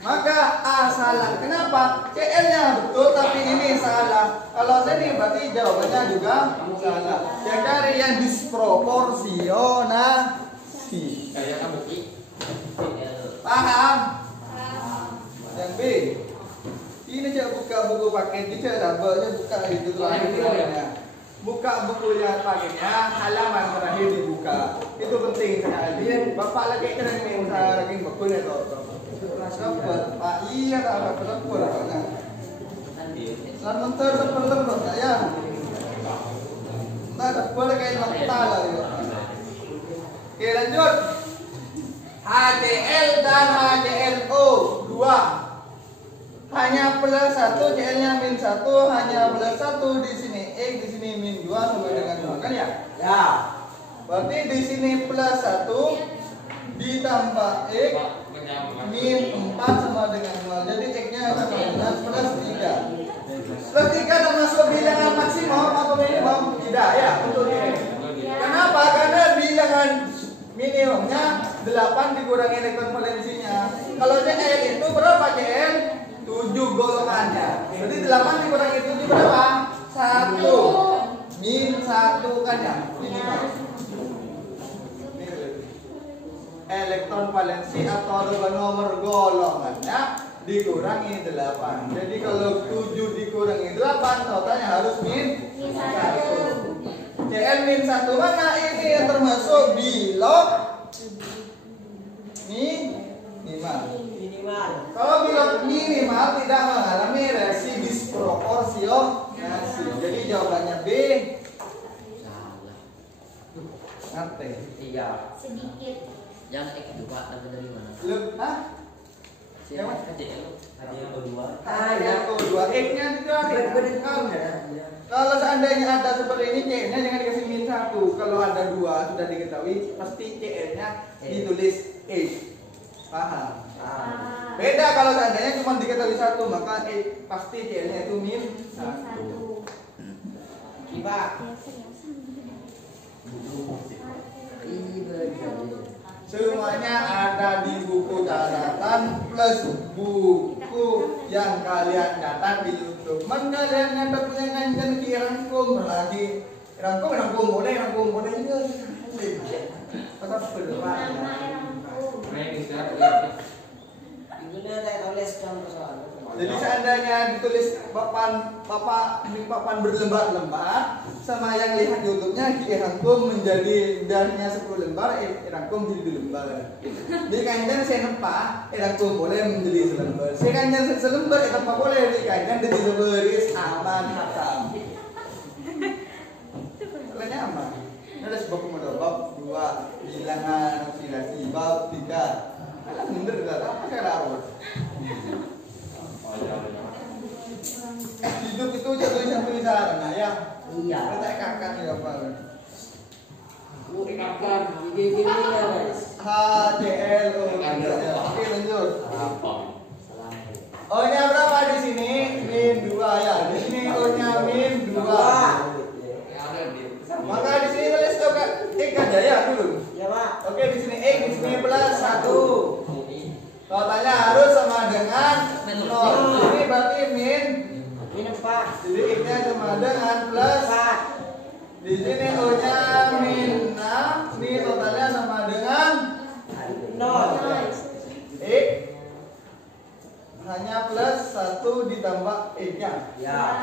Maka A salah. Kenapa? CL-nya betul tapi ini salah. Kalau ini berarti jawabannya juga salah. Ya cari yang disproporsionasi. Kayak kamu Ki. Paham? Yang B. Ini coba buka buku paket ini coba buka itu terakhir. Buka buku yang paketnya, halaman terakhir dibuka. Itu penting sekali. Bapak lagi keren nih usaha lagi buku nih toh. Dapat Pak iya tak dapat Pak. Selamat terus ya. Ntar dapat kayak makta lah ya. Oke lanjut. HCl dan HClO 2. Hanya plus 1, CL-nya min 1, hanya plus 1 di sini X, di sini min 2 sama dengan 2 kan ya? Ya. Berarti di sini plus 1 ditambah X min 4 sama dengan 0. Jadi X-nya sama dengan plus 3. Plus 3 termasuk bilangan maksimum atau minimum? Tidak ya untuk ini. Kenapa? Karena bilangan minimumnya 8 dikurangi elektron valensinya. Kalau CL itu berapa CL? 7 golongannya. Jadi 8 dikurangi 7 berapa? 1 min 1 kan ya minimal. Elektron valensi atau nomor golongannya dikurangi 8. Jadi kalau 7 dikurangi 8 totalnya harus min 1. CL min 1 maka ini yang termasuk bilog minimal. Kalau bilog minimal tidak mengalami reaksi disproporsionasi. Jadi jawabannya B. Salah. Ngerti? Iya. Sedikit. Yang X juga dapat dari mana? Hah? Siapa HCl? HCl kedua. Ada kedua X-nya itu kalau seandainya ada seperti ini C-nya jangan dikasih min 1. Kalau ada 2 sudah diketahui pasti CL-nya ditulis X. Paham? Beda kalau seandainya cuma diketahui 1 maka pasti CL-nya itu min 1. Coba. Semuanya ada di buku catatan plus buku yang kalian catat di YouTube. Man kalian nyatat punya kangen di rangkum lagi. Rangkum boleh juga. Tetap berdoa. Jadi seandainya ditulis papan berlembar-lembar sama yang lihat YouTube-nya dirangkum menjadi darinya 10 lembar, rangkum jadi 2 lembar. Di kanjeng saya nempa, rangkum boleh menjadi selembar. Saya kanjeng selembar, tempat boleh di kanjeng jadi sebaris aman hatam. Soalnya aman. Ada sebab bab 2 bilangan oksidasi, bab 3. Alah bener dah, apa kalau hidup itu jatuh satu sarana ya. Iya. Kita kakak ya apa? Kakak, gini ya guys. HClO. Oke lanjut. O-nya berapa di sini? Min 2 ya. Di sini O-nya min 2. Maka di sini tulis X aja ya dulu. Ya Pak. Oke di sini X, di sini plus 1. Totalnya harus sama dengan 0. Ini berarti min 4. Jadi X-nya sama dengan plus 4. Di sini O-nya min 6. Ini totalnya sama dengan 0. X hanya plus 1 ditambah X-nya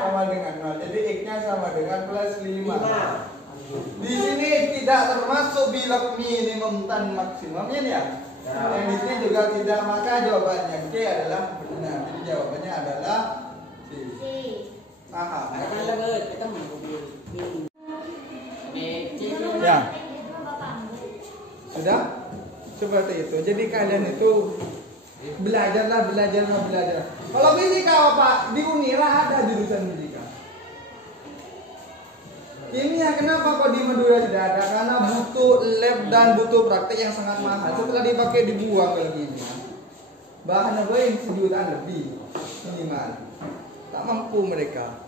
sama dengan 0. Jadi X-nya sama dengan plus 5. Di sini tidak termasuk bilang minimum dan maksimumnya ya. Yang di sini juga tidak, maka jawabannya C adalah benar. Jadi jawabannya adalah C. Paham? Karena lebih kita mengumpul. Ya. Sudah? Seperti itu. Jadi kalian itu belajar. Kalau fisika Pak, di Unira ada jurusan fisika. Kimia kenapa kok di Madura tidak ada? Karena butuh lab dan butuh praktek yang sangat mahal. Setelah dipakai dibuang kalau kimia. Bahannya sejutaan lebih minimal. Tak mampu mereka.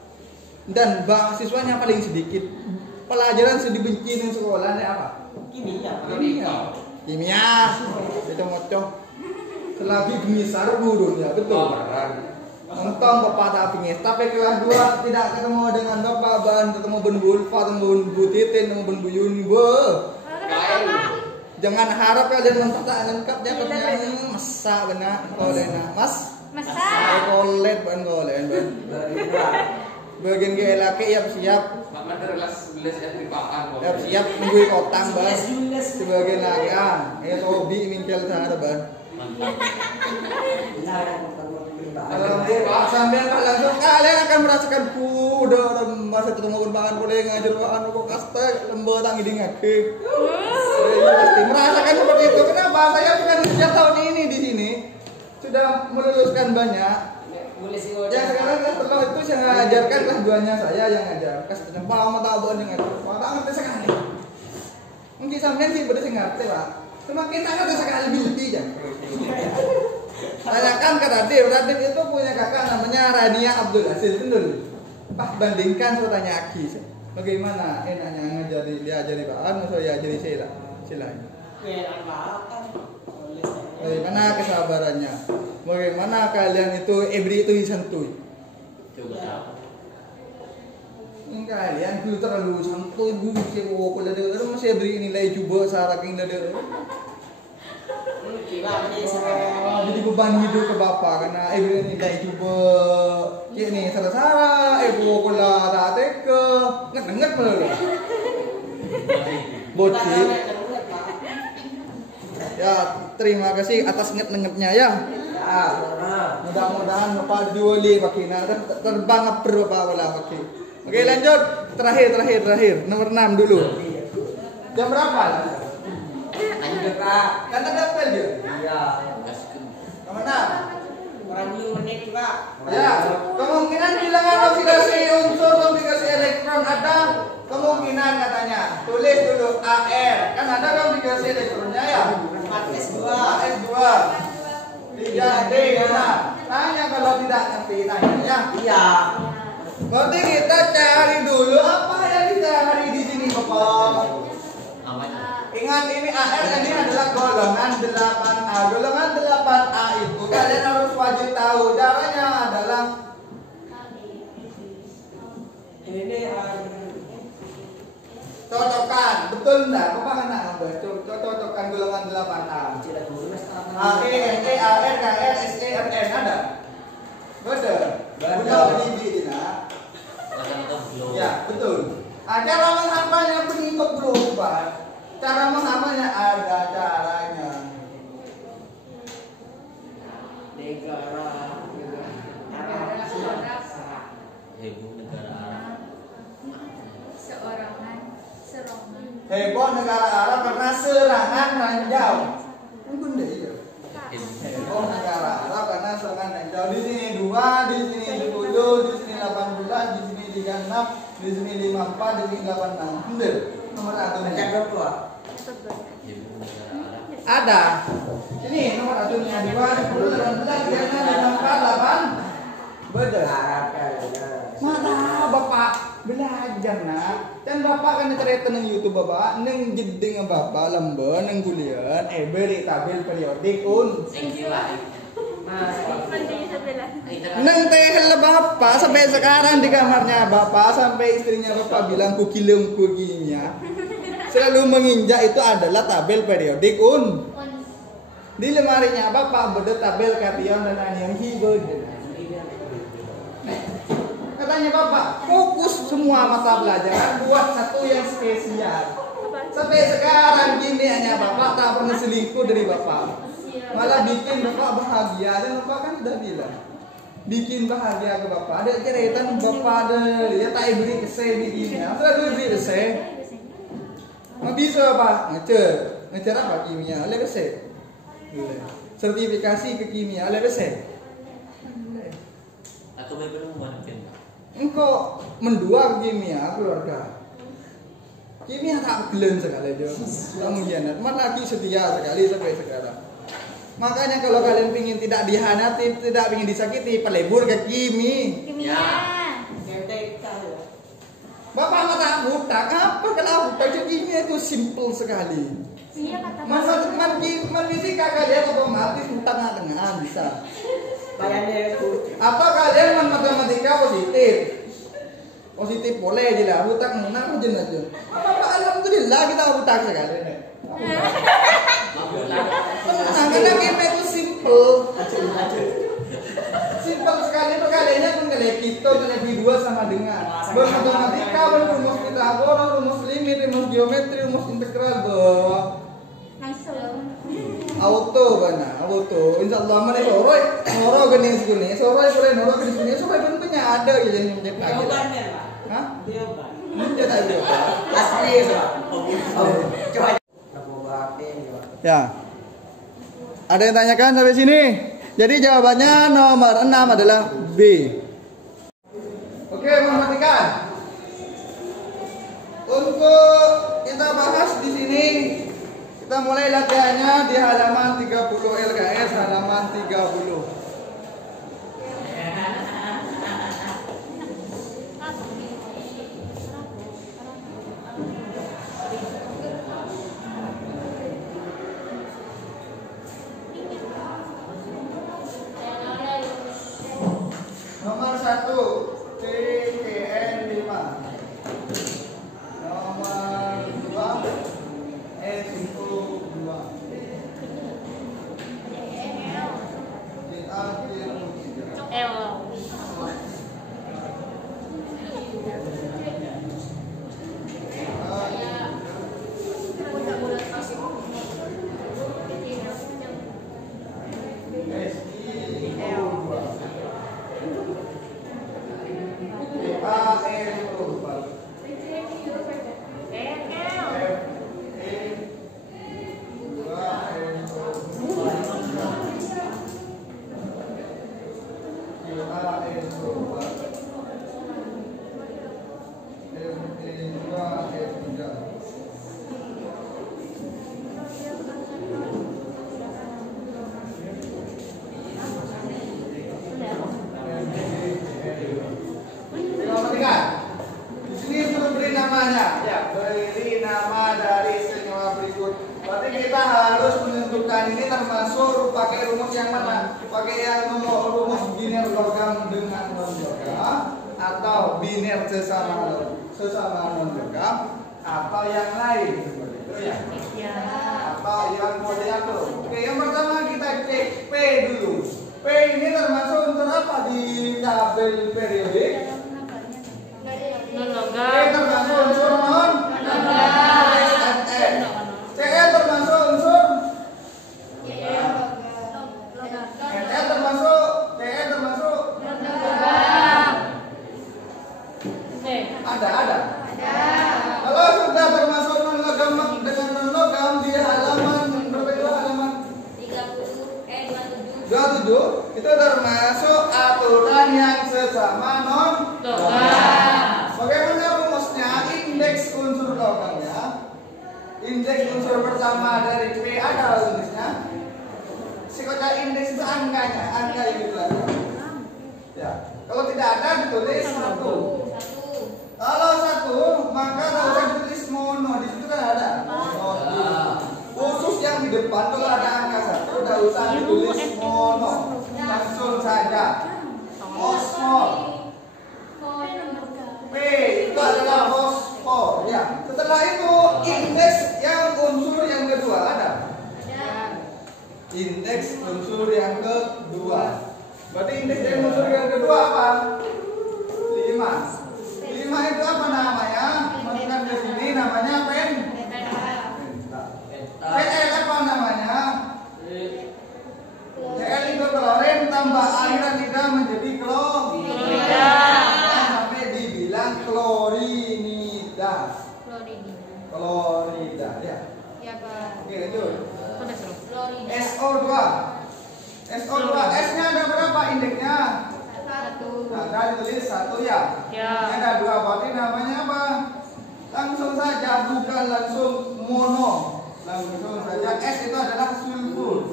Dan mahasiswanya paling sedikit. Pelajaran dibenci di sekolah ini apa? Kimia. Itu ngocok. Selagi gemisar burun ya, betul. Entong bapak tak pingin, tapi kelas 2 tidak ketemu dengan bapak, bahan ketemu Ben Bulfa, ketemu Ben Butitin, ketemu Ben Buyun, jangan harap kalian mentok tak lengkap jaketnya, masak benar, kolena, mas, masak, kolet ban kolen, ban, bagian gaya laki siap, siap nunggu kotang ban, sebagian laki itu hobi mingkel sana ban. Sambil langsung kalian akan merasakan udah masa ketemu berbangan boleh ngajar bahan kok kasta lembut tangi ngake. Pasti merasakan seperti itu. Kenapa? Saya bukan sejak tahun ini di sini sudah meluluskan banyak. Yang sekarang setelah itu saya ngajarkan kelas 2-nya saya yang ngajar. Kas tempat mata abon yang ngajar. Mata ngerti sekali. Mungkin sampean sih bener ngerti, Pak. Semakin sangat sekali lebih ya. Tanyakan ke Radit itu punya kakak namanya Rania Abdul Aziz, betul. Pak bandingkan saya tanya Aki, bagaimana enaknya diajari bahan atau diajari sila? Bagaimana kesabarannya? Bagaimana kalian itu itu santuy? Coba. Kalian dulu terlalu santuy dulu sih kalau masih beri nilai coba saraking lada. Jadi beban hidup ke bapak karena nilai coba ini sara-sara bola tak teke nget malu bocil ya. Terima kasih atas nget-ngetnya ya. Mudah-mudahan bapak dijuali pakina terbang ngeper bapak wala pakai. Oke lanjut, terakhir nomor 6 dulu. Jam berapa? Lanjut Pak. Kan ada apel dia? Iya. Nomor 6. Kurang 10 menit Pak. Ya, kemungkinan bilangan obligasi unsur obligasi elektron ada kemungkinan katanya. Tulis dulu AR. Kan ada obligasi elektronnya ya? AS2. AS2. 3D ya. Tanya kalau tidak ngerti tanya ya. Iya. Berarti kita cari dulu apa yang dicari di sini Bapak. Ingat ini AR ini adalah golongan 8A. Golongan 8A itu kalian harus wajib tahu. Caranya adalah ini cocokkan. Betul enggak? Bapak kan enggak ngambil. Cocokkan golongan 8A. AE, NE, AR, KR, SE, RN ada? Betul. Betul ini tidak. Ya, betul. Cara menghafalnya penyimak belum, Pak. Cara menghafalnya ada caranya. negara Heboh negara Arab karena serangan ranjau. Mungkin deh ya. Heboh negara Arab karena serangan ranjau. Di sini 2, di sini 10, di sini 18, di sini 36, di sini 54, di sini 86. Bener. Nomor 1 baca berapa? Ada. Ini nomor aturnya 2, 10, 18, 54, 8. Bener. Mana Bapak belajar nak? Dan Bapak kan cerita nang YouTube Bapak, nang jeding Bapak lembar nang kuliah, beri tabel periodik nang tehel Bapak sampai sekarang di kamarnya Bapak sampai istrinya Bapak bilang kukinya selalu menginjak itu adalah tabel periodik di lemarinya Bapak beda tabel kation dan anion hibur. Katanya Bapak, fokus semua mata pelajaran, buat satu yang spesial. Sampai sekarang kimianya Bapak tak pernah selingkuh dari Bapak. Malah bikin Bapak bahagia, dan Bapak kan sudah bilang bikin bahagia ke Bapak. Ada cerita Bapak ada dia tak beri keseh bikinnya. Sudah beri keseh. Nggak bisa Pak, ngecer apa kimia? Oleh keseh. Sertifikasi ke kimia, oleh keseh. Atau beberapa mungkin. Engkau mendua kimia keluarga. Kimia tak gelen sekali aja. Sudah mengkhianat. Mana lagi setia sekali sampai sekarang. Makanya kalau kalian ingin tidak dihanati, tidak ingin disakiti, pelebur ke kimi. Kimia. Bapak mata buta, apa kalau buta kimia itu simple sekali. Iya kata Masa teman fisika kalian otomatis tengah-tengah bisa. Atau kalian matematika positif boleh aja lah, butak menang aja aja. Apa alhamdulillah kita butak sekali nih. Tenang, karena game itu simple. Simple sekali tuh kaliannya pun kalian kita kalian dua sama dengan bermatematika, rumus Pythagoras, rumus limit, rumus geometri, rumus integral, langsung. auto insya Allah mana soro genis gini soro boleh noro genis gini supaya bentuknya ada gitu yang menjadi lagi. Hah? Menjadi ada. Asli Pak. Coba. Ya. Ada yang tanyakan sampai sini? Jadi jawabannya nomor 6 adalah B. Oke, perhatikan. Untuk kita bahas di sini, kita mulai latihannya di halaman 30 LKS halaman 30. Nomor 1 TKN 5. Nomor 2 S2 2. L. Kita harus menentukan ini termasuk pakai rumus yang mana? Pakai yang nomor rumus biner logam dengan non logam, atau biner sesama non logam, atau yang lain seperti itu ya. Ya. Atau yang moderator. Oke, yang pertama kita cek P dulu. P ini termasuk unsur apa di tabel periodik? Non P logam. termasuk unsur non logam. CL termasuk unsur Logam. TL termasuk ada. Kalau sudah termasuk non logam dengan non logam di halaman berapa halaman 27 itu termasuk aturan yang sesama non Logam. Bagaimana rumusnya? Indeks unsur logamnya. Indeks unsur pertama dari P ada rumusnya. Psikoca indeks itu angkanya, angka yang dibelakang. Ya, kalau tidak ada ditulis 1. Kalau 1 maka tidak usah ditulis mono, di situ kan ada. Mono. Khusus yang di depan kalau ada angka 1 tidak usah ditulis mono, langsung saja osmol. P itu adalah fosfor. Ya, setelah itu indeks yang unsur yang kedua ada. Indeks unsur yang kedua. Berarti indeks yang unsur yang kedua apa? 5. menjadi Klorida. sampai dibilang klorinida. Klorida ya. Ya, Pak. Oke, lanjut. Udah suruh. SO2. SO2 S-nya ada berapa indeksnya? 1. Ada ditulis 1 ya. Ya. Ini ada 2 berarti namanya apa? Langsung saja, bukan langsung mono. Langsung saja S itu adalah sulfur.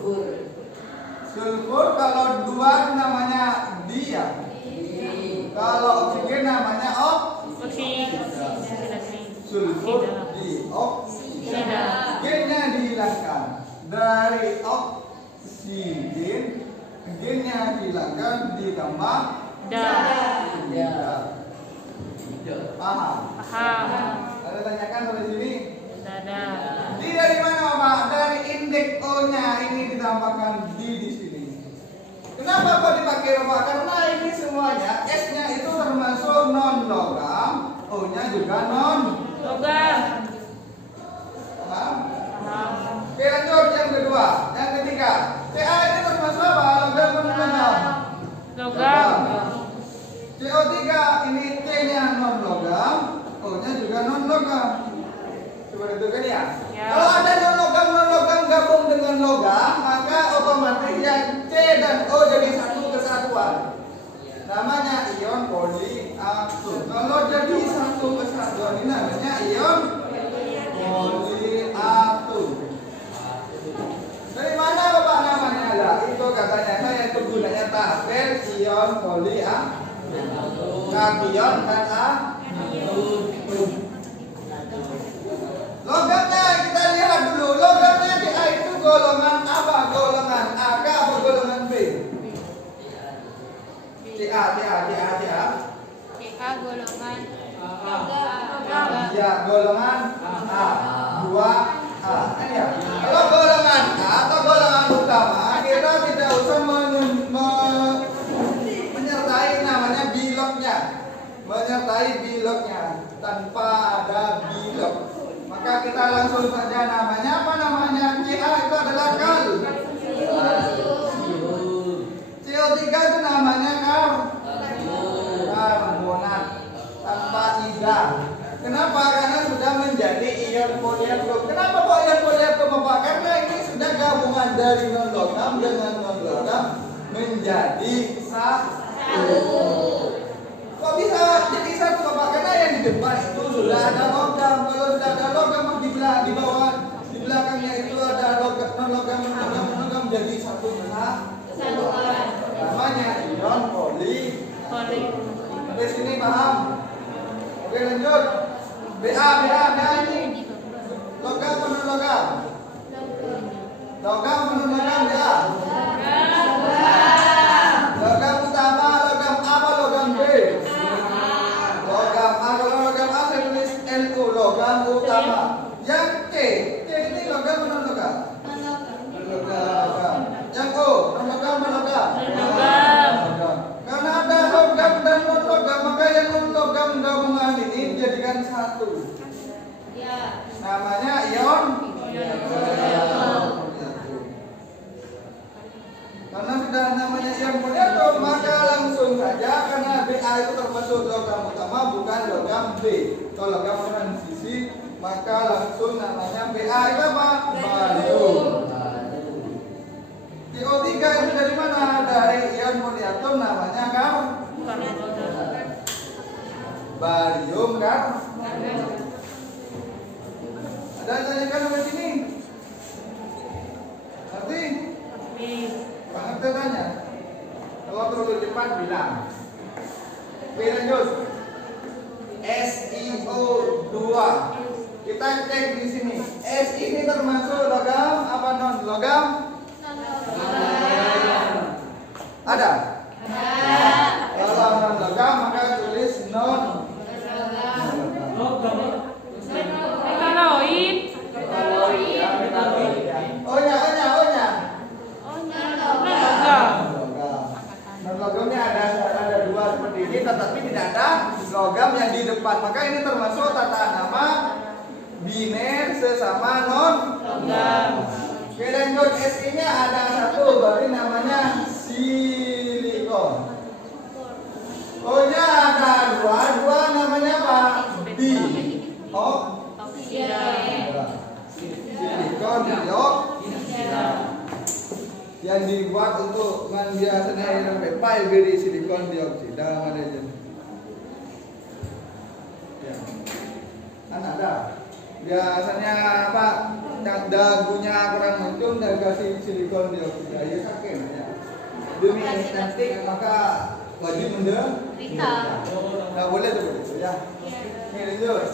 Sulfur kalau 2 namanya di ya. Kalau oksigen namanya sulfur dioksida. Gennya dihilangkan dari oksigen, gennya dihilangkan ditambah paham. Ada tanyakan dari sini? Di dari mana Pak? Dari indeks O-nya ini ditambahkan di sini. Kenapa kok dipakai Pak? Karena ini semuanya S-nya itu termasuk non logam, O-nya juga non Logam. paham? Oke, lanjut yang kedua, yang ketiga. Ca ini termasuk apa? Logam non logam? Logam. CO3 ini T-nya non logam, O-nya juga non logam. Coba tentukan ya. Ya. Kalau ada non logam gabung dengan logam, maka otomatis yang C dan O jadi satu kesatuan. Namanya ion poliatom. Kalau jadi satu kesatuan ini namanya ion poliatom. Dari mana Bapak namanya? Lah, itu katanya saya itu gunanya tabel ion poliatom. Kation dan logamnya kita lihat dulu. Logamnya Ca itu golongan apa? Golongan AK atau golongan B? Ca. CA golongan Ya, golongan A. 2A. Ini ya. Kalau golongan A atau golongan utama, kita tidak usah menyertai namanya bilognya. Menyertai bilognya tanpa ada bilog. Maka kita langsung saja namanya apa namanya? Ca itu adalah kal. CO3 itu namanya karbonat tanpa ida. Kenapa? Karena sudah menjadi ion poliatom. Kenapa kok ion poliatom Bapak? Karena ini sudah gabungan dari non logam dengan non logam menjadi satu. Kok bisa jadi satu Bapak? Karena yang di depan itu sudah ada logam. Kalau sudah ada logam di bawah, di belakangnya itu ada logam, non logam jadi satu kesatuan. Namanya ion poli. Sampai sini paham? Oke, lanjut. BA ini logam atau non logam? Logam atau non logam BA? Logam utama, logam A apa logam B? Logam A. Kalau logam A saya tulis LU, logam utama. Yang C ini logam atau non logam? Logam. Yang O, non logam atau logam? Karena ada logam dan non logam, maka yang non logam gabungan ini dijadikan satu. Namanya ion. Karena sudah namanya ion poliatom, maka langsung saja karena Ba itu termasuk logam utama bukan logam B. Kalau logam transisi, maka langsung namanya Ba itu apa? Barium. CO3 itu dari mana? Dari ion poliatom namanya barium kan? Ada yang tanyakan sampai sini? Ngerti? Banget tanya. Kalau terlalu cepat bilang. Oke, lanjut. SiO2. Kita cek di sini. S ini termasuk logam apa non logam? Ada? Kalau non logam maka tulis non logam. Metaloid. Onya. Logam. Non logamnya ada dua seperti ini, tetapi tidak ada logam yang di depan. Maka ini termasuk tata nama biner sesama non logam. yang dibuat untuk biasanya yang pipa beri silikon dioksida mana aja. Ya. Kan ada. Biasanya apa? Dagunya kurang mencung dan kasih silikon dioksida ya sakit ya. Demi estetik maka wajib menderita. Nggak boleh tuh begitu ya. Ini lanjut.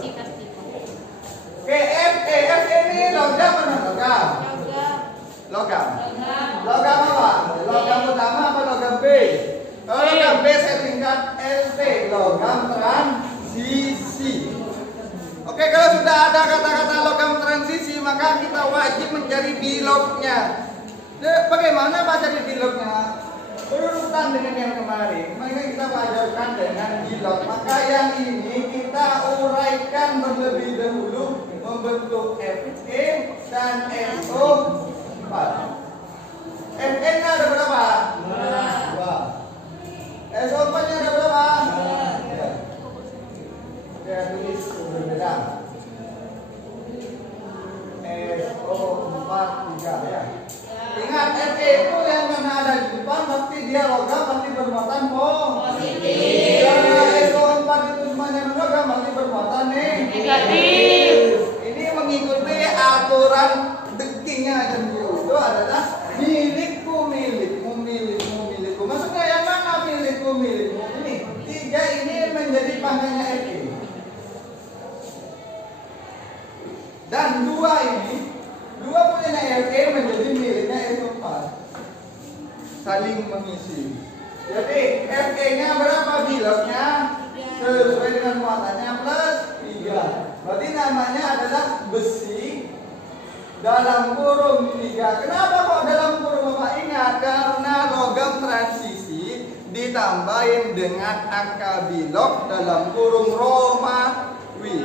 Oke, F ini logam mana logam? Logam. Logam apa? Logam utama apa logam B? Kalau logam B saya tingkat LT, logam transisi. Oke, kalau sudah ada kata-kata logam transisi, maka kita wajib mencari bilognya. Bagaimana baca di bilognya? Berurutan dengan yang kemarin, maka kita ajarkan dengan bilog. Maka yang ini kita uraikan terlebih dahulu membentuk Fe dan SO4. Fe-nya ada berapa? 2. SO4-nya ada berapa? 2. Ya, tulis berbeda. SO4 3 ya. Ingat, Fe itu yang mana ada di depan pasti dia logam, pasti bermuatan positif. Karena SO4 itu semuanya logam, pasti bermuatan negatif. Ini mengikuti aturan dekingnya dan itu adalah milikku, milikmu, milikmu, milikku. Maksudnya yang mana milikku, milikmu? Ini 3 ini menjadi pangkanya Fe. Dan 2 ini, 2 punya Fe menjadi miliknya SO4. Saling mengisi. Jadi Fe-nya berapa bilognya? Sesuai dengan muatannya plus 3. Berarti namanya adalah besi dalam kurung 3. Kenapa kok dalam kurung Bapak? Ingat, karena logam transisi ditambahin dengan angka bilog dalam kurung Romawi.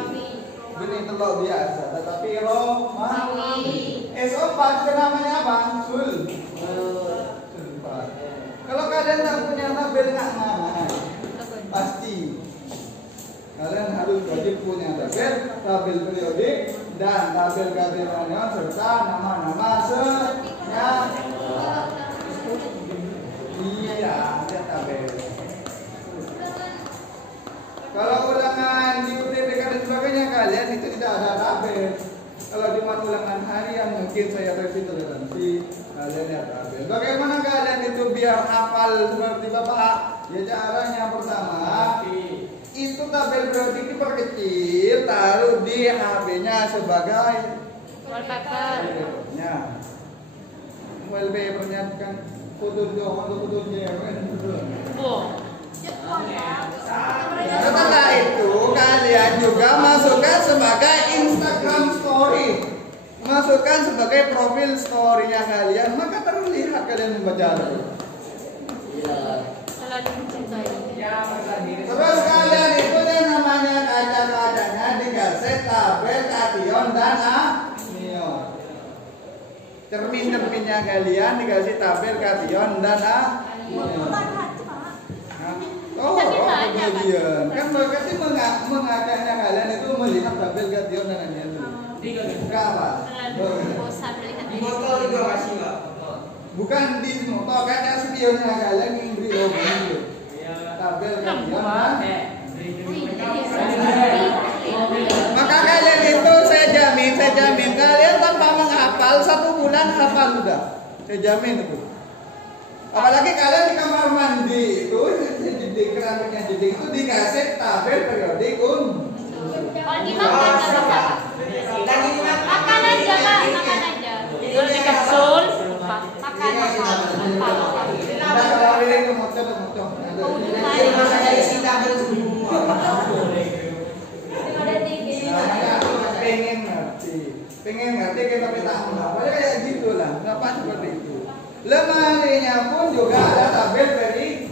Benih telur biasa, tetapi Romawi. SO4 itu namanya apa? Sulfat. Kalau kalian tak punya tabel nggak mana? Pasti kalian harus wajib punya tabel periodik dan tabel gabungan serta nama-nama senyawa. Iya, ada tabel. Kalau ulangan di UTBK dan sebagainya kalian itu tidak ada tabel. Kalau cuma ulangan harian mungkin saya revisi toleransi kalian lihat tabel. Bagaimana kalian itu biar hafal seperti Bapak? Ya caranya pertama itu tabel periodik diperkecil, taruh di HP-nya sebagai wallpaper. Wallpaper-nya kan foto-fotonya. Setelah itu kalian juga masukkan sebagai Instagram story, masukkan sebagai profil story-nya kalian, maka terlihat kalian membaca. Terus kalian itu yang namanya kaca-kacanya dikasih tabel kation dan anion. Cermin-cerminnya kalian dikasih tabel kation dan anion. Oh, kemudian kan berarti mengagaknya kalian itu melihat tabel kation dan anion. Bukan apa? Motor juga masih Pak. Bukan di motor, kaca spionnya kalian yang beri logo. Tabel kalian maka kalian itu saya jamin kalian tanpa menghafal 1 bulan hafal sudah, saya jamin itu. Apalagi kalian di kamar mandi itu di keramiknya jeding itu dikasih tabel periodik Kalau dimakan nggak bisa. Makan aja Pak, makan aja. Kalau di kapsul, makan. Kalau ini kemocok. Pengen ngerti kita tak apa kayak gitulah, kenapa seperti itu. Lemarinya pun juga ada tabel periodik.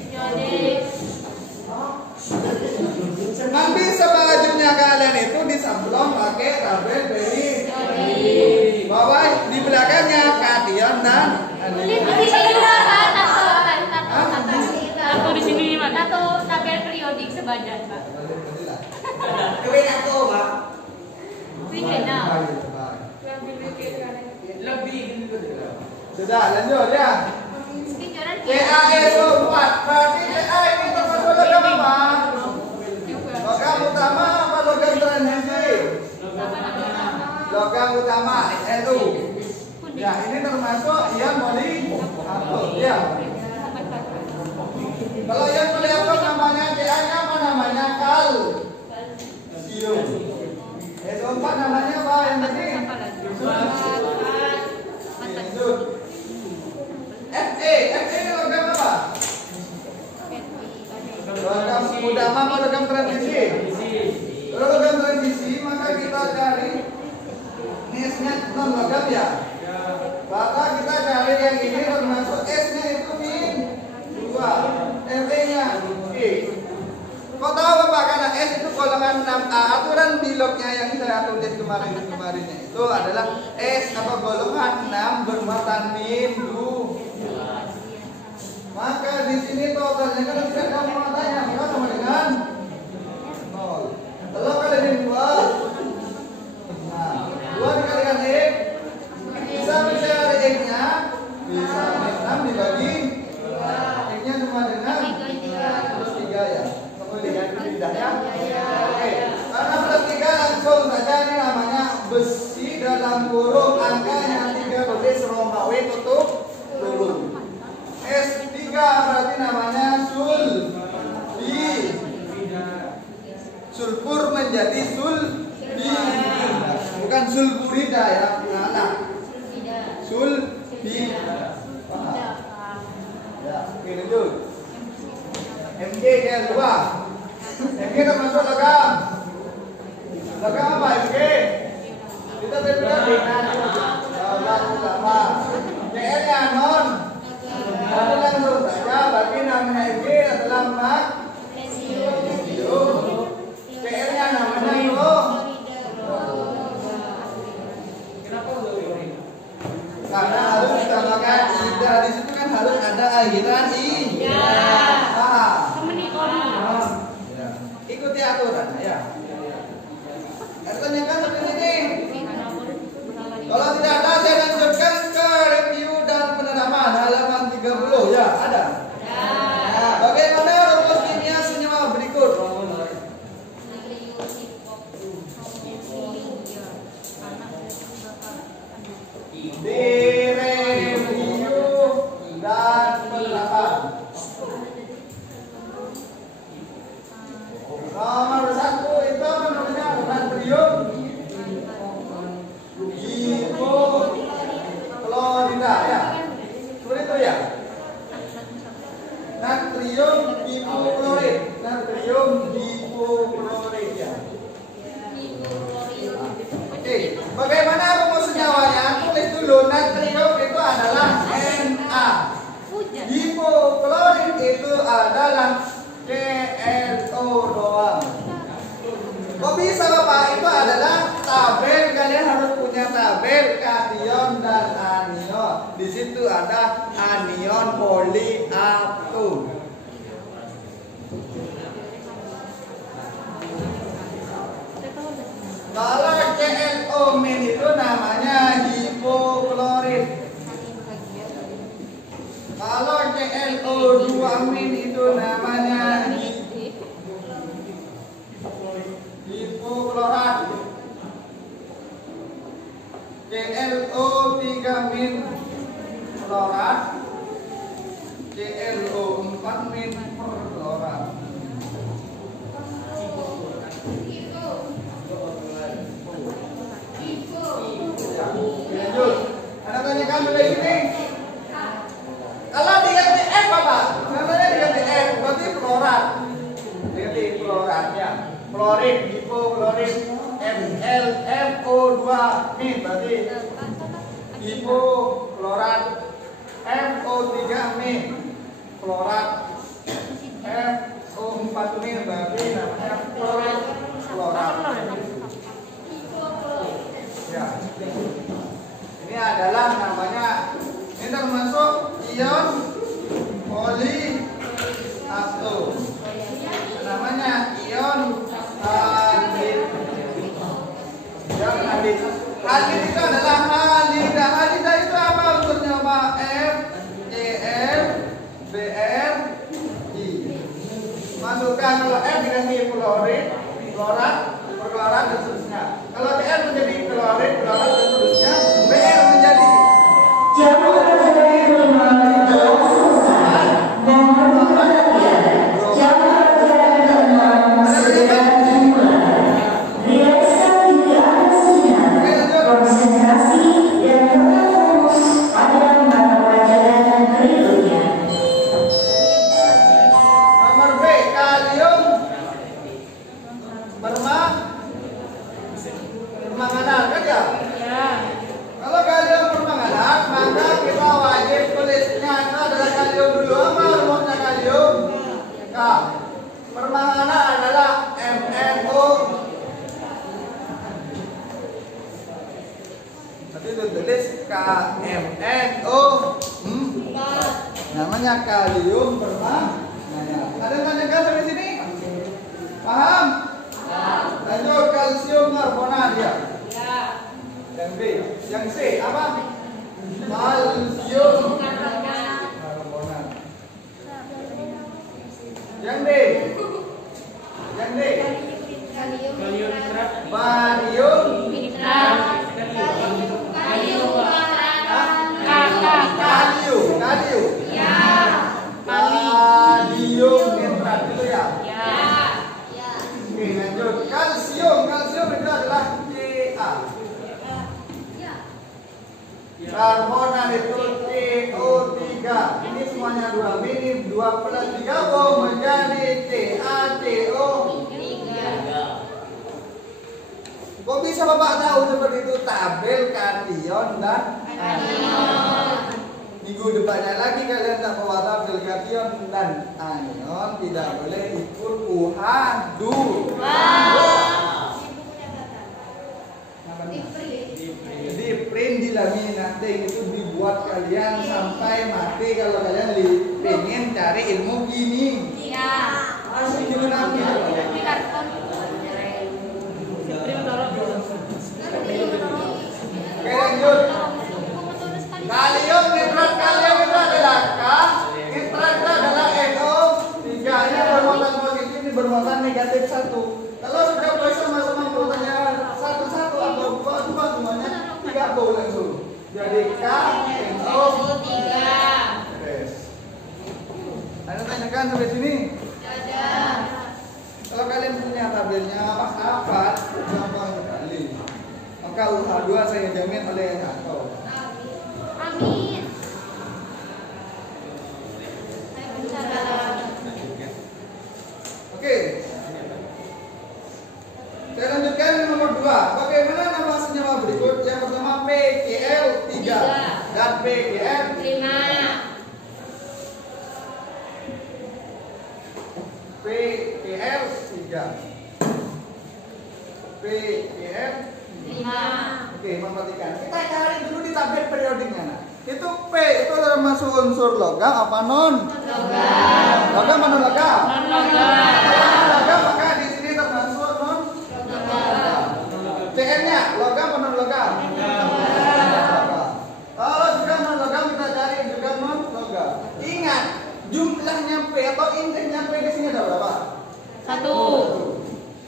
Nanti sebajunya kalian itu disablon pakai tabel periodik. Bahwa di belakangnya kation dan Tato di sini di mana? Tato tabel periodik sebagian Pak. Kue tato Pak. Wih, enak. Lo Sudah, lanjut ya. Pikiran CaSO4. Berarti Ca ini termasuk logam apa? Logam utama apa logam transisi? Logam utama, Lu. Ya, ini termasuk ion poliatom. Ya. Kalau ion poliatom namanya Ca-nya apa namanya? Kalsium. SO4 namanya apa yang tadi? Fe ini logam apa? Logam utama apa logam transisi? Kalau logam transisi maka kita cari S-nya non logam ya. Maka kita cari yang ini termasuk S-nya itu min 2, Fe-nya E. Kok tahu Bapak? Karena S itu golongan 6A. Aturan di lognya yang saya tulis kemarinnya itu adalah S atau golongan 6 bermuatan min 2. Maka di sini totalnya kan tidak ada muatannya, maka sama dengan 0. Kalau kalian 2, nah 2 dikalikan X, bisa mencari X-nya, bisa 6 dibagi 2. X-nya sama dengan plus 3 ya. Kemudian tidak ya? Oke. Karena plus 3 langsung saja ini namanya besi dalam kurung angkanya 3 tulis Romawi tutup kurung. S3 berarti namanya sulfur menjadi bukan sulfurida ya, nah sulfida. Ya, oke lanjut. Mg yang 2. Mg termasuk logam apa Mg? Kita berbeda dengan logam utama. Cl nya non. Lalu langsung saja bagi namanya Mg adalah magnesium. Cl nya namanya karena harus ditambahkan ida di situ kan harus ada akhiran i. Ikuti aturan ya. Tanyakan seperti ini. Kalau tidak ada saya lanjutkan ke review dan penerapan halaman 30 ya, ada. Nah, bagaimana rumus kimia senyawa berikut? Direview dan penerapan. Nomor 1 itu namanya natrium hipoklorida ya. Seperti itu ya. Natrium hipoklorid. Natrium hipoklorid ya. Oke, bagaimana rumus senyawanya? Tulis dulu, natrium itu adalah Na. Hipoklorid itu adalah ClO doang. Kok bisa Bapak? Itu adalah tabel, kalian harus punya tabel kation dan anion. Di situ ada anion poliatom. Kalau ClO min itu namanya hipoklorid. Kalau ClO2 min itu namanya hipoklorat. ClO3 min klorat. ClO4 min perklorat. Lanjut. Anda tanyakan dulu ini. Kalau diganti F Bapak, namanya diganti F, berarti klorat. Diganti klorat ya. Klorid, hipoklorid, MlFO2 min berarti hipoklorat. FO3 min klorat. FO4 min berarti namanya klorat. Ya. Ini adalah namanya, ini termasuk ion poliatom. Namanya ion halid. Yang halid. Halid itu adalah halida. Halida semifluorid, klorat, perklorat dan seterusnya. Kalau Cl menjadi klorid, klorat dan seterusnya, Br menjadi nomor B, kalium bermanganat kan ya? Ya. Kalau kalium bermanganat, maka kita wajib tulisnya itu adalah kalium dulu. Apa rumusnya kalium? K. Permanganat adalah MnO. Nanti ditulis KMnO. Namanya kalium permanganat. Ada yang tanyakan sampai sini? Paham? Lanjut, kalsium karbonat ya. Yang B, yang C apa? Kalsium karbonat. Yang D, yang D, barium kalium, barium nitrat itu ya. Oke, lanjut. Kalsium itu adalah Ca. Karbonat itu CO3. Ini semuanya 2. Ini 2 plus 3 menjadi CaCO. Kok bisa Bapak tahu seperti itu? Tabel kation dan anion. Minggu depannya lagi kalian tak bawa tabel kation dan anion, tidak boleh ikut UHADU. Di print di laminating itu dibuat kalian sampai mati kalau kalian pengen cari ilmu gini. Masih gimana? Oke, lanjut. Kalium nitrat, kalium itu adalah K, nitrat itu adalah NO. Tiganya bermuatan positif, ini bermuatan negatif 1. Kalau sudah boleh sama-sama muatannya 1 atau 2 semuanya 3 langsung. Jadi K, NO, 3. Ada tanyakan sampai sini? Kalau kalian punya tabelnya pas hafal, gampang sekali. Maka UH2 saya jamin oleh Nato. Amin. Oke. Saya lanjutkan nomor 2. Bagaimana nama senyawa berikut? Yang pertama PCl3 dan PCl5. PCl3. PCl5. Oke, memperhatikan. Kita cari dulu di tabel periodiknya. Nah. Itu P itu termasuk unsur logam apa non? Logam. Logam mana logam? Non logam. Kalau logam maka di sini termasuk non logam. CN-nya logam apa non logam? Logam. Kalau juga non logam kita cari juga non logam. Ingat, jumlahnya P atau indeksnya P di sini ada berapa? 1.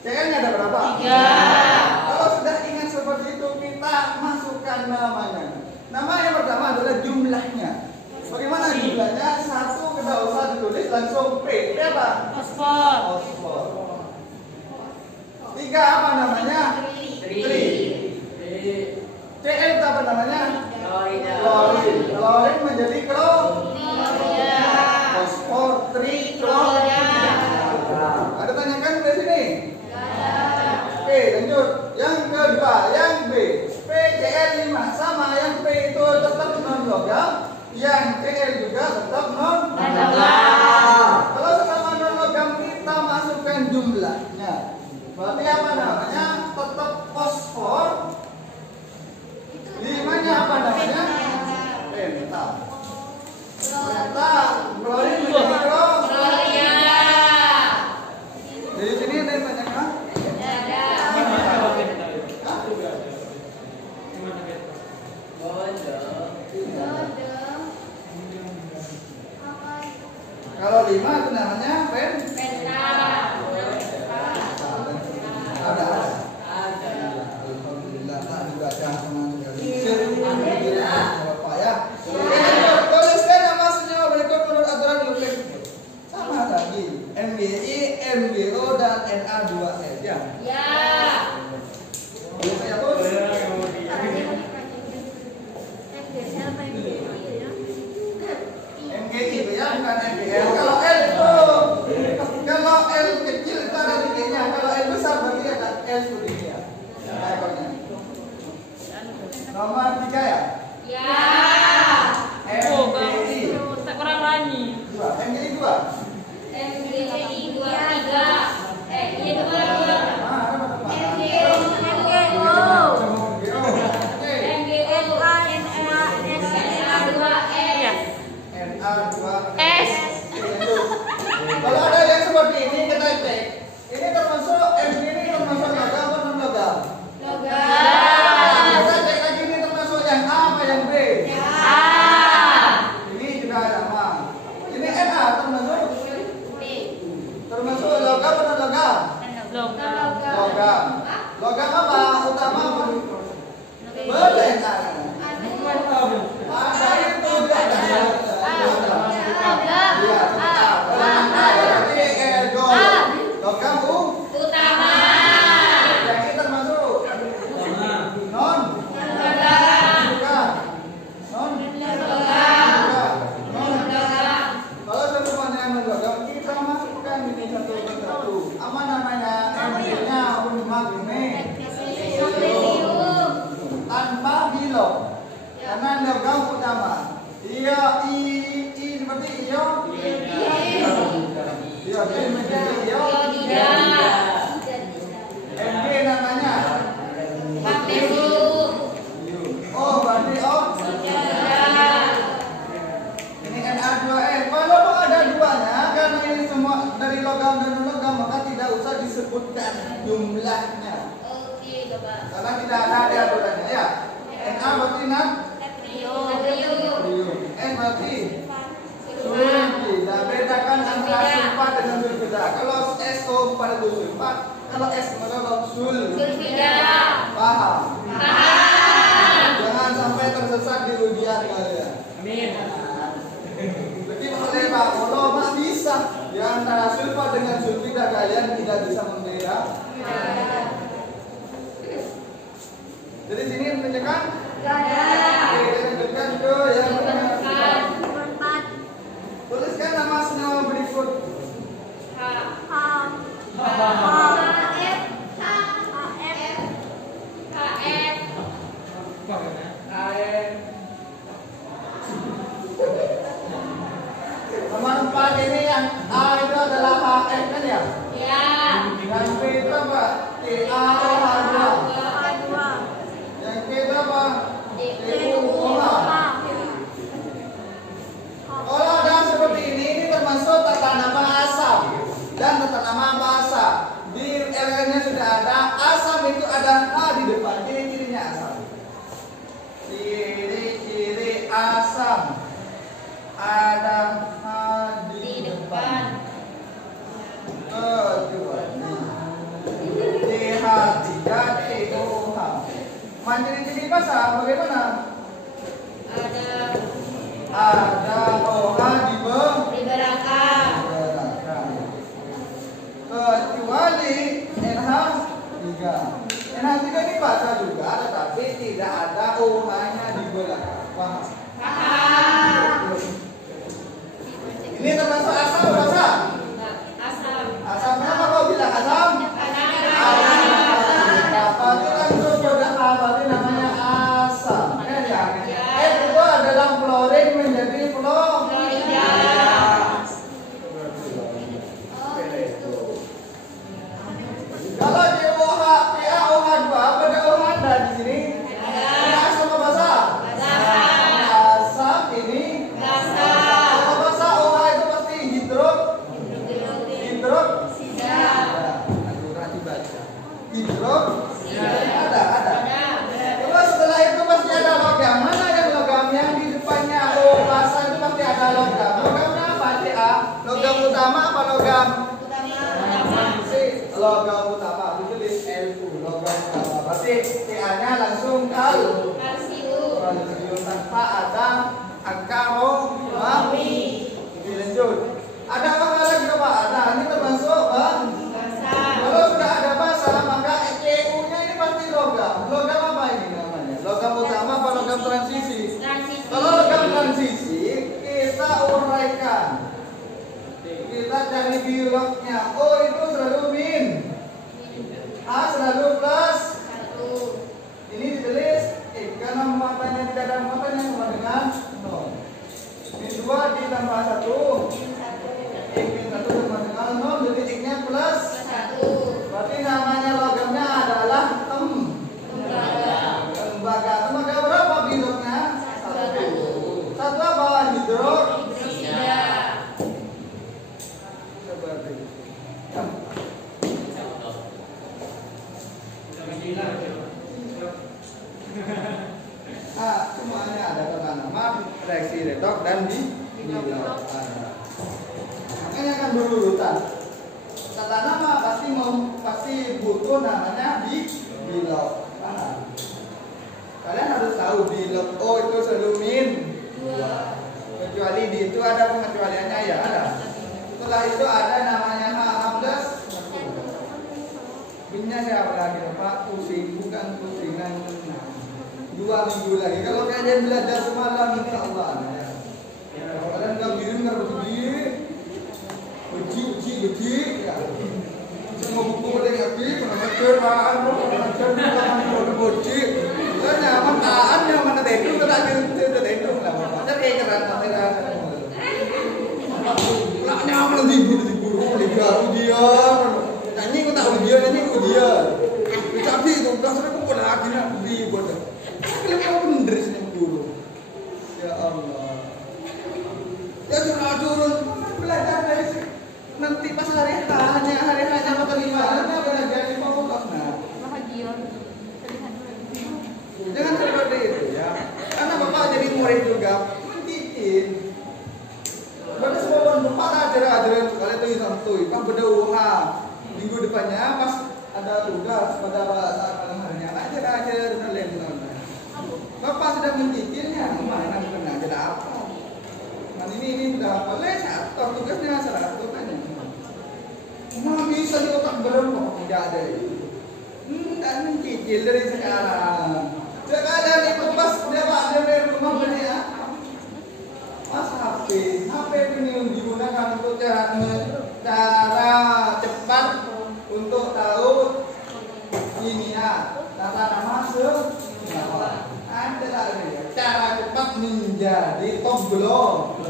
CN-nya ada berapa? 3. Kalau sudah ingat seperti itu, kita masukkan namanya. Nama yang pertama adalah jumlahnya. Bagaimana jumlahnya? 1 kita usah ditulis langsung P. P apa? Fosfor. Fosfor. 3 apa namanya? Tri. Cl itu apa namanya? Klorin. Klorin menjadi fosfor triklorid. Ada tanyakan di sini? Oke, lanjut. Yang kedua, yang B. PCl5 sama, yang P itu tetap non logam, yang Cl juga tetap non logam. Kalau sama non logam kita masukkan jumlahnya. Berarti apa namanya? Tetap fosfor. 5-nya apa namanya? Penta. Penta. Klorin menjadi Gloria. Dari sini ada yang tanyakan? Kalau 5 itu namanya penta. bukan NGL. Kalau L itu, kalau L kecil itu ada titiknya. Kalau L besar berarti ada L seperti ini ya. Ekornya. Nomor 3 ya. Ya. MGI. Tak kurang lagi. 2. MGI 2. MGI 23. Iya 2. Ah, ada apa? MGO. S. Kalau ada yang seperti ini kita cek. Ini termasuk MG ini termasuk logam atau non logam? Kita cek lagi ini termasuk yang A apa yang B? Ini juga sama. Ini NA termasuk logam atau non logam? Logam. Logam apa? Utama apa? Boleh NA. Ada itu dia ada. Logam Utama. yang ini termasuk non bukan non kalau semuanya non logam kita masukkan ini satu persatu. Apa namanya? MG-nya magnet tanpa bilog karena logam utama. Iya I seperti iyo. Iya menjadi iyo. MG namanya oh berarti oh ini Na2N. Kalau ada duanya karena ini semua dari logam dan non logam maka tidak usah disebutkan jumlahnya karena tidak ada aturannya ya. Na berarti N berarti sulfi. Nah, bedakan antara sulfat dengan sulfida. Kalau SO pada sulfat, kalau S pada sulfida. Paham? Jangan sampai tersesat di ujian kalian. Amin. Jadi oleh Pak Polo mas bisa di antara sulfat dengan sulfida kalian tidak bisa membeda. Jadi sini menunjukkan tunjukkan ke yang benar. Tuliskan nama senyawa berikut. Nomor 4 ini yang A itu adalah HF kan ya? Yang B itu apa? TaOH2. Yang K itu apa? TuOH. Kalau ada seperti ini termasuk tata nama asam dan tata nama basa. Di LN-nya sudah ada asam itu ada H di depan. Ciri-cirinya asam. Ciri-ciri asam ada H di depan. Kecuali DH3TOH. Ciri-ciri basa bagaimana? Ada OH di belakang. Kecuali NH3. NH3 ini basa juga, tetapi tidak ada OH-nya di belakang. Paham? Ini termasuk asam basa? Asam kenapa kau bilang asam? Berarti langsung sudah berarti namanya asam. Kan ya? Itu adalah klorin menjadi fluorida. Kalau di OH, TaOH2 pada OH ada di sini. Ini asam apa basa? Asam ini. Kalau basa OH itu pasti ada. Terus setelah itu pasti ada logam. Mana yang logam yang di depannya? Oh, basa itu pasti ada logam. Logamnya apa? Ca. Logam utama apa logam? Logam utama. Ditulis Lu. Logam utama. Berarti Ca-nya langsung kalsium tanpa ada angka romawi. Dilanjut. Ada apa lagi Pak? Nah, ini termasuk kalau sudah ada basa maka Cu-nya ini pasti logam. Logam apa ini namanya? Logam utama apa logam transisi? Kalau logam transisi kita uraikan cari bilognya. O itu selalu min. A selalu plus. Ini ditulis karena muatannya tidak ada muatannya sama dengan 0. Min 2 ditambah 1. Min 1 sama dengan 0. Jadi X-nya plus 1. Berarti namanya logamnya adalah tembaga. Tembaga berapa bilognya? 1. Satu apa? Hidrok. Seperti itu. Semuanya ada tanda nama, reaksi redoks dan bilog. Makanya akan berurutan. Tanda nama pasti butuh namanya bilog. Kalian harus tahu bilog O itu selalu min 2. Kecuali di itu ada pengecualiannya ya ada. Setelah itu ada namanya H+. Minnya siapa lagi Pak? Pusing, bukan pusingan. 2 minggu lagi. Kalau kalian belajar semalam ini Allah ya. Kalau kalian nggak biru nggak uji ya. Semua buku udah ngerti, pengajaran, uji. Kita nyaman taan yang mana itu tidak itu lah. Macam kayak keran material. Lah nyaman libur dia. Nyanyi kau tak ujian, tapi itu dasarnya kau boleh lagi nak libur. Kau bener sih guru. Ya Allah. Ya turun belajar dari nanti pas hari hanya makan 5 nah belajar 5 fokus nah. Bahagia. Jangan seperti itu ya. Karena Bapak jadi murid juga mendidik. Pada semua Bapak ajaran kali itu santuy, Pak berdoa. Minggu depannya pas ada tugas pada saat malam harinya ajar dan lain-lain. Bapak sudah mencicilnya, mana kena ajar apa? Nah ini sudah boleh satu tugasnya salah satu kan. Mana bisa di otak berapa? Tidak ada. Dan mencicil dari sekarang. Sekalian ikut pas dia Pak dari rumah beli ya. Mas HP ini digunakan untuk cara cepat untuk tahu ini ya tata nama semua. Ada lagi cara cepat menjadi tombol.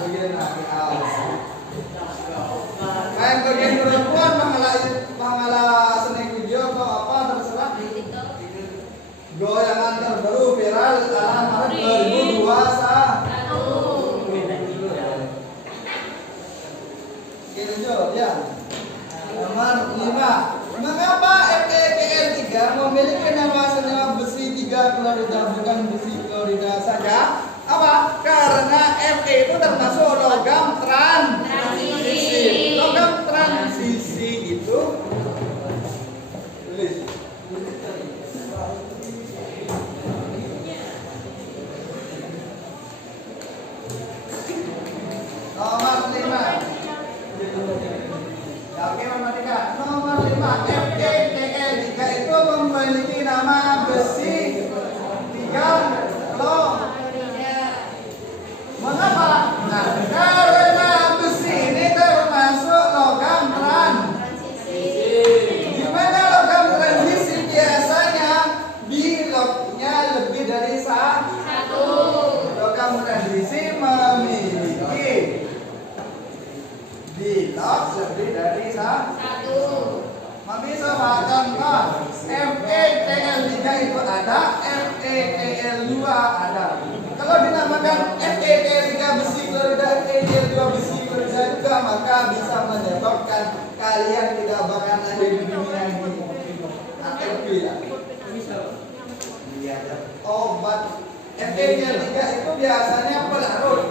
Bagian laki Kayak bagian perempuan mengalah seni video atau apa terserah. Goyangan terbaru viral tahun Maret 2021. Jawab ya. Nomor 5. Mengapa FeKl3 memiliki nama senyawa besi 3 klorida bukan besi klorida saja? Apa? Karena Fe itu termasuk logam transisi. Logam transisi itu tulis. Nomor 5. Oke, nomor 5 FeKl3 itu memiliki nama besi 3 klorida. Mengapa? Nah, karena besi ini termasuk logam transisi. Di mana logam transisi biasanya bilognya lebih dari 1. Logam transisi memiliki bilog lebih dari 1. Bisa contoh FeKl3 itu ada, FeKl2 ada. Kalau dinamakan FeKl3 besi klorida, FeKl2 besi klorida juga, maka bisa menyebabkan kalian tidak bakal ada di dunia ini. ATP ya. Obat FeKl3 itu biasanya pelarut.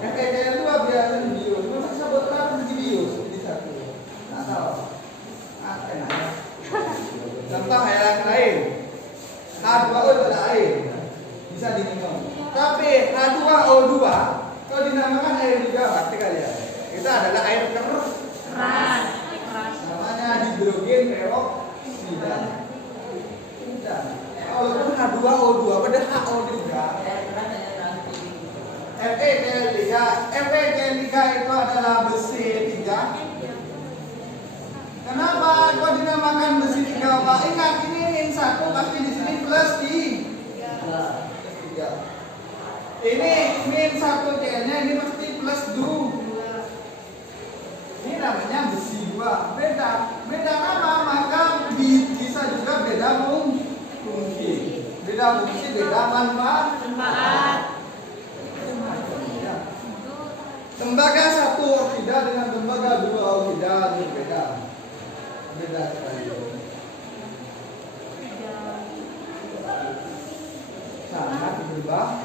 FeKl2 biasanya bius. Masa sebut larut di bius di satu. Nggak tahu. Contoh yang lain. H2O adalah air. Bisa diminum. Tapi H2O2 kalau dinamakan air juga pasti kalian. Itu adalah air keras. Namanya hidrogen peroksida. Walaupun H2O2 pada HO juga. Fe-3. Fe-3 itu adalah besi 3. Kenapa kok dinamakan besi 3, Pak? Ingat ini min 1 pasti di sini plus 3. Ini min 1 Cl-nya ini pasti plus 2. Ini namanya besi 2. Beda nama maka bisa juga beda fungsi. Beda fungsi, beda manfaat. Tembaga 1 oksida dengan tembaga 2 oksida berbeda. Beda sekali. Sangat berubah.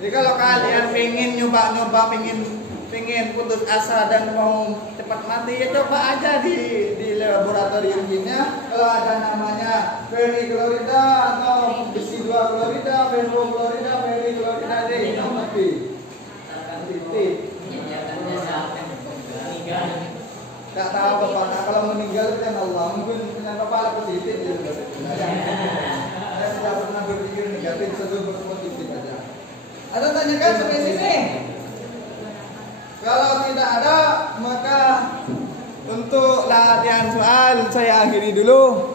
Jadi kalau kalian pengen nyoba pengen putus asa dan mau cepat mati, ya coba aja di laboratorium kimia. Kalau ada namanya periklorida atau besi 2 klorida, benzoklorida, periklorida itu mati. Titik. Tak tahu apa. Nah, kalau meninggal itu kan Allah, mungkin punya kepala positif ya. Saya tidak pernah berpikir negatif, selalu berpositif aja. Ada tanyakan sampai sini? Kalau tidak ada, maka untuk latihan soal saya akhiri dulu.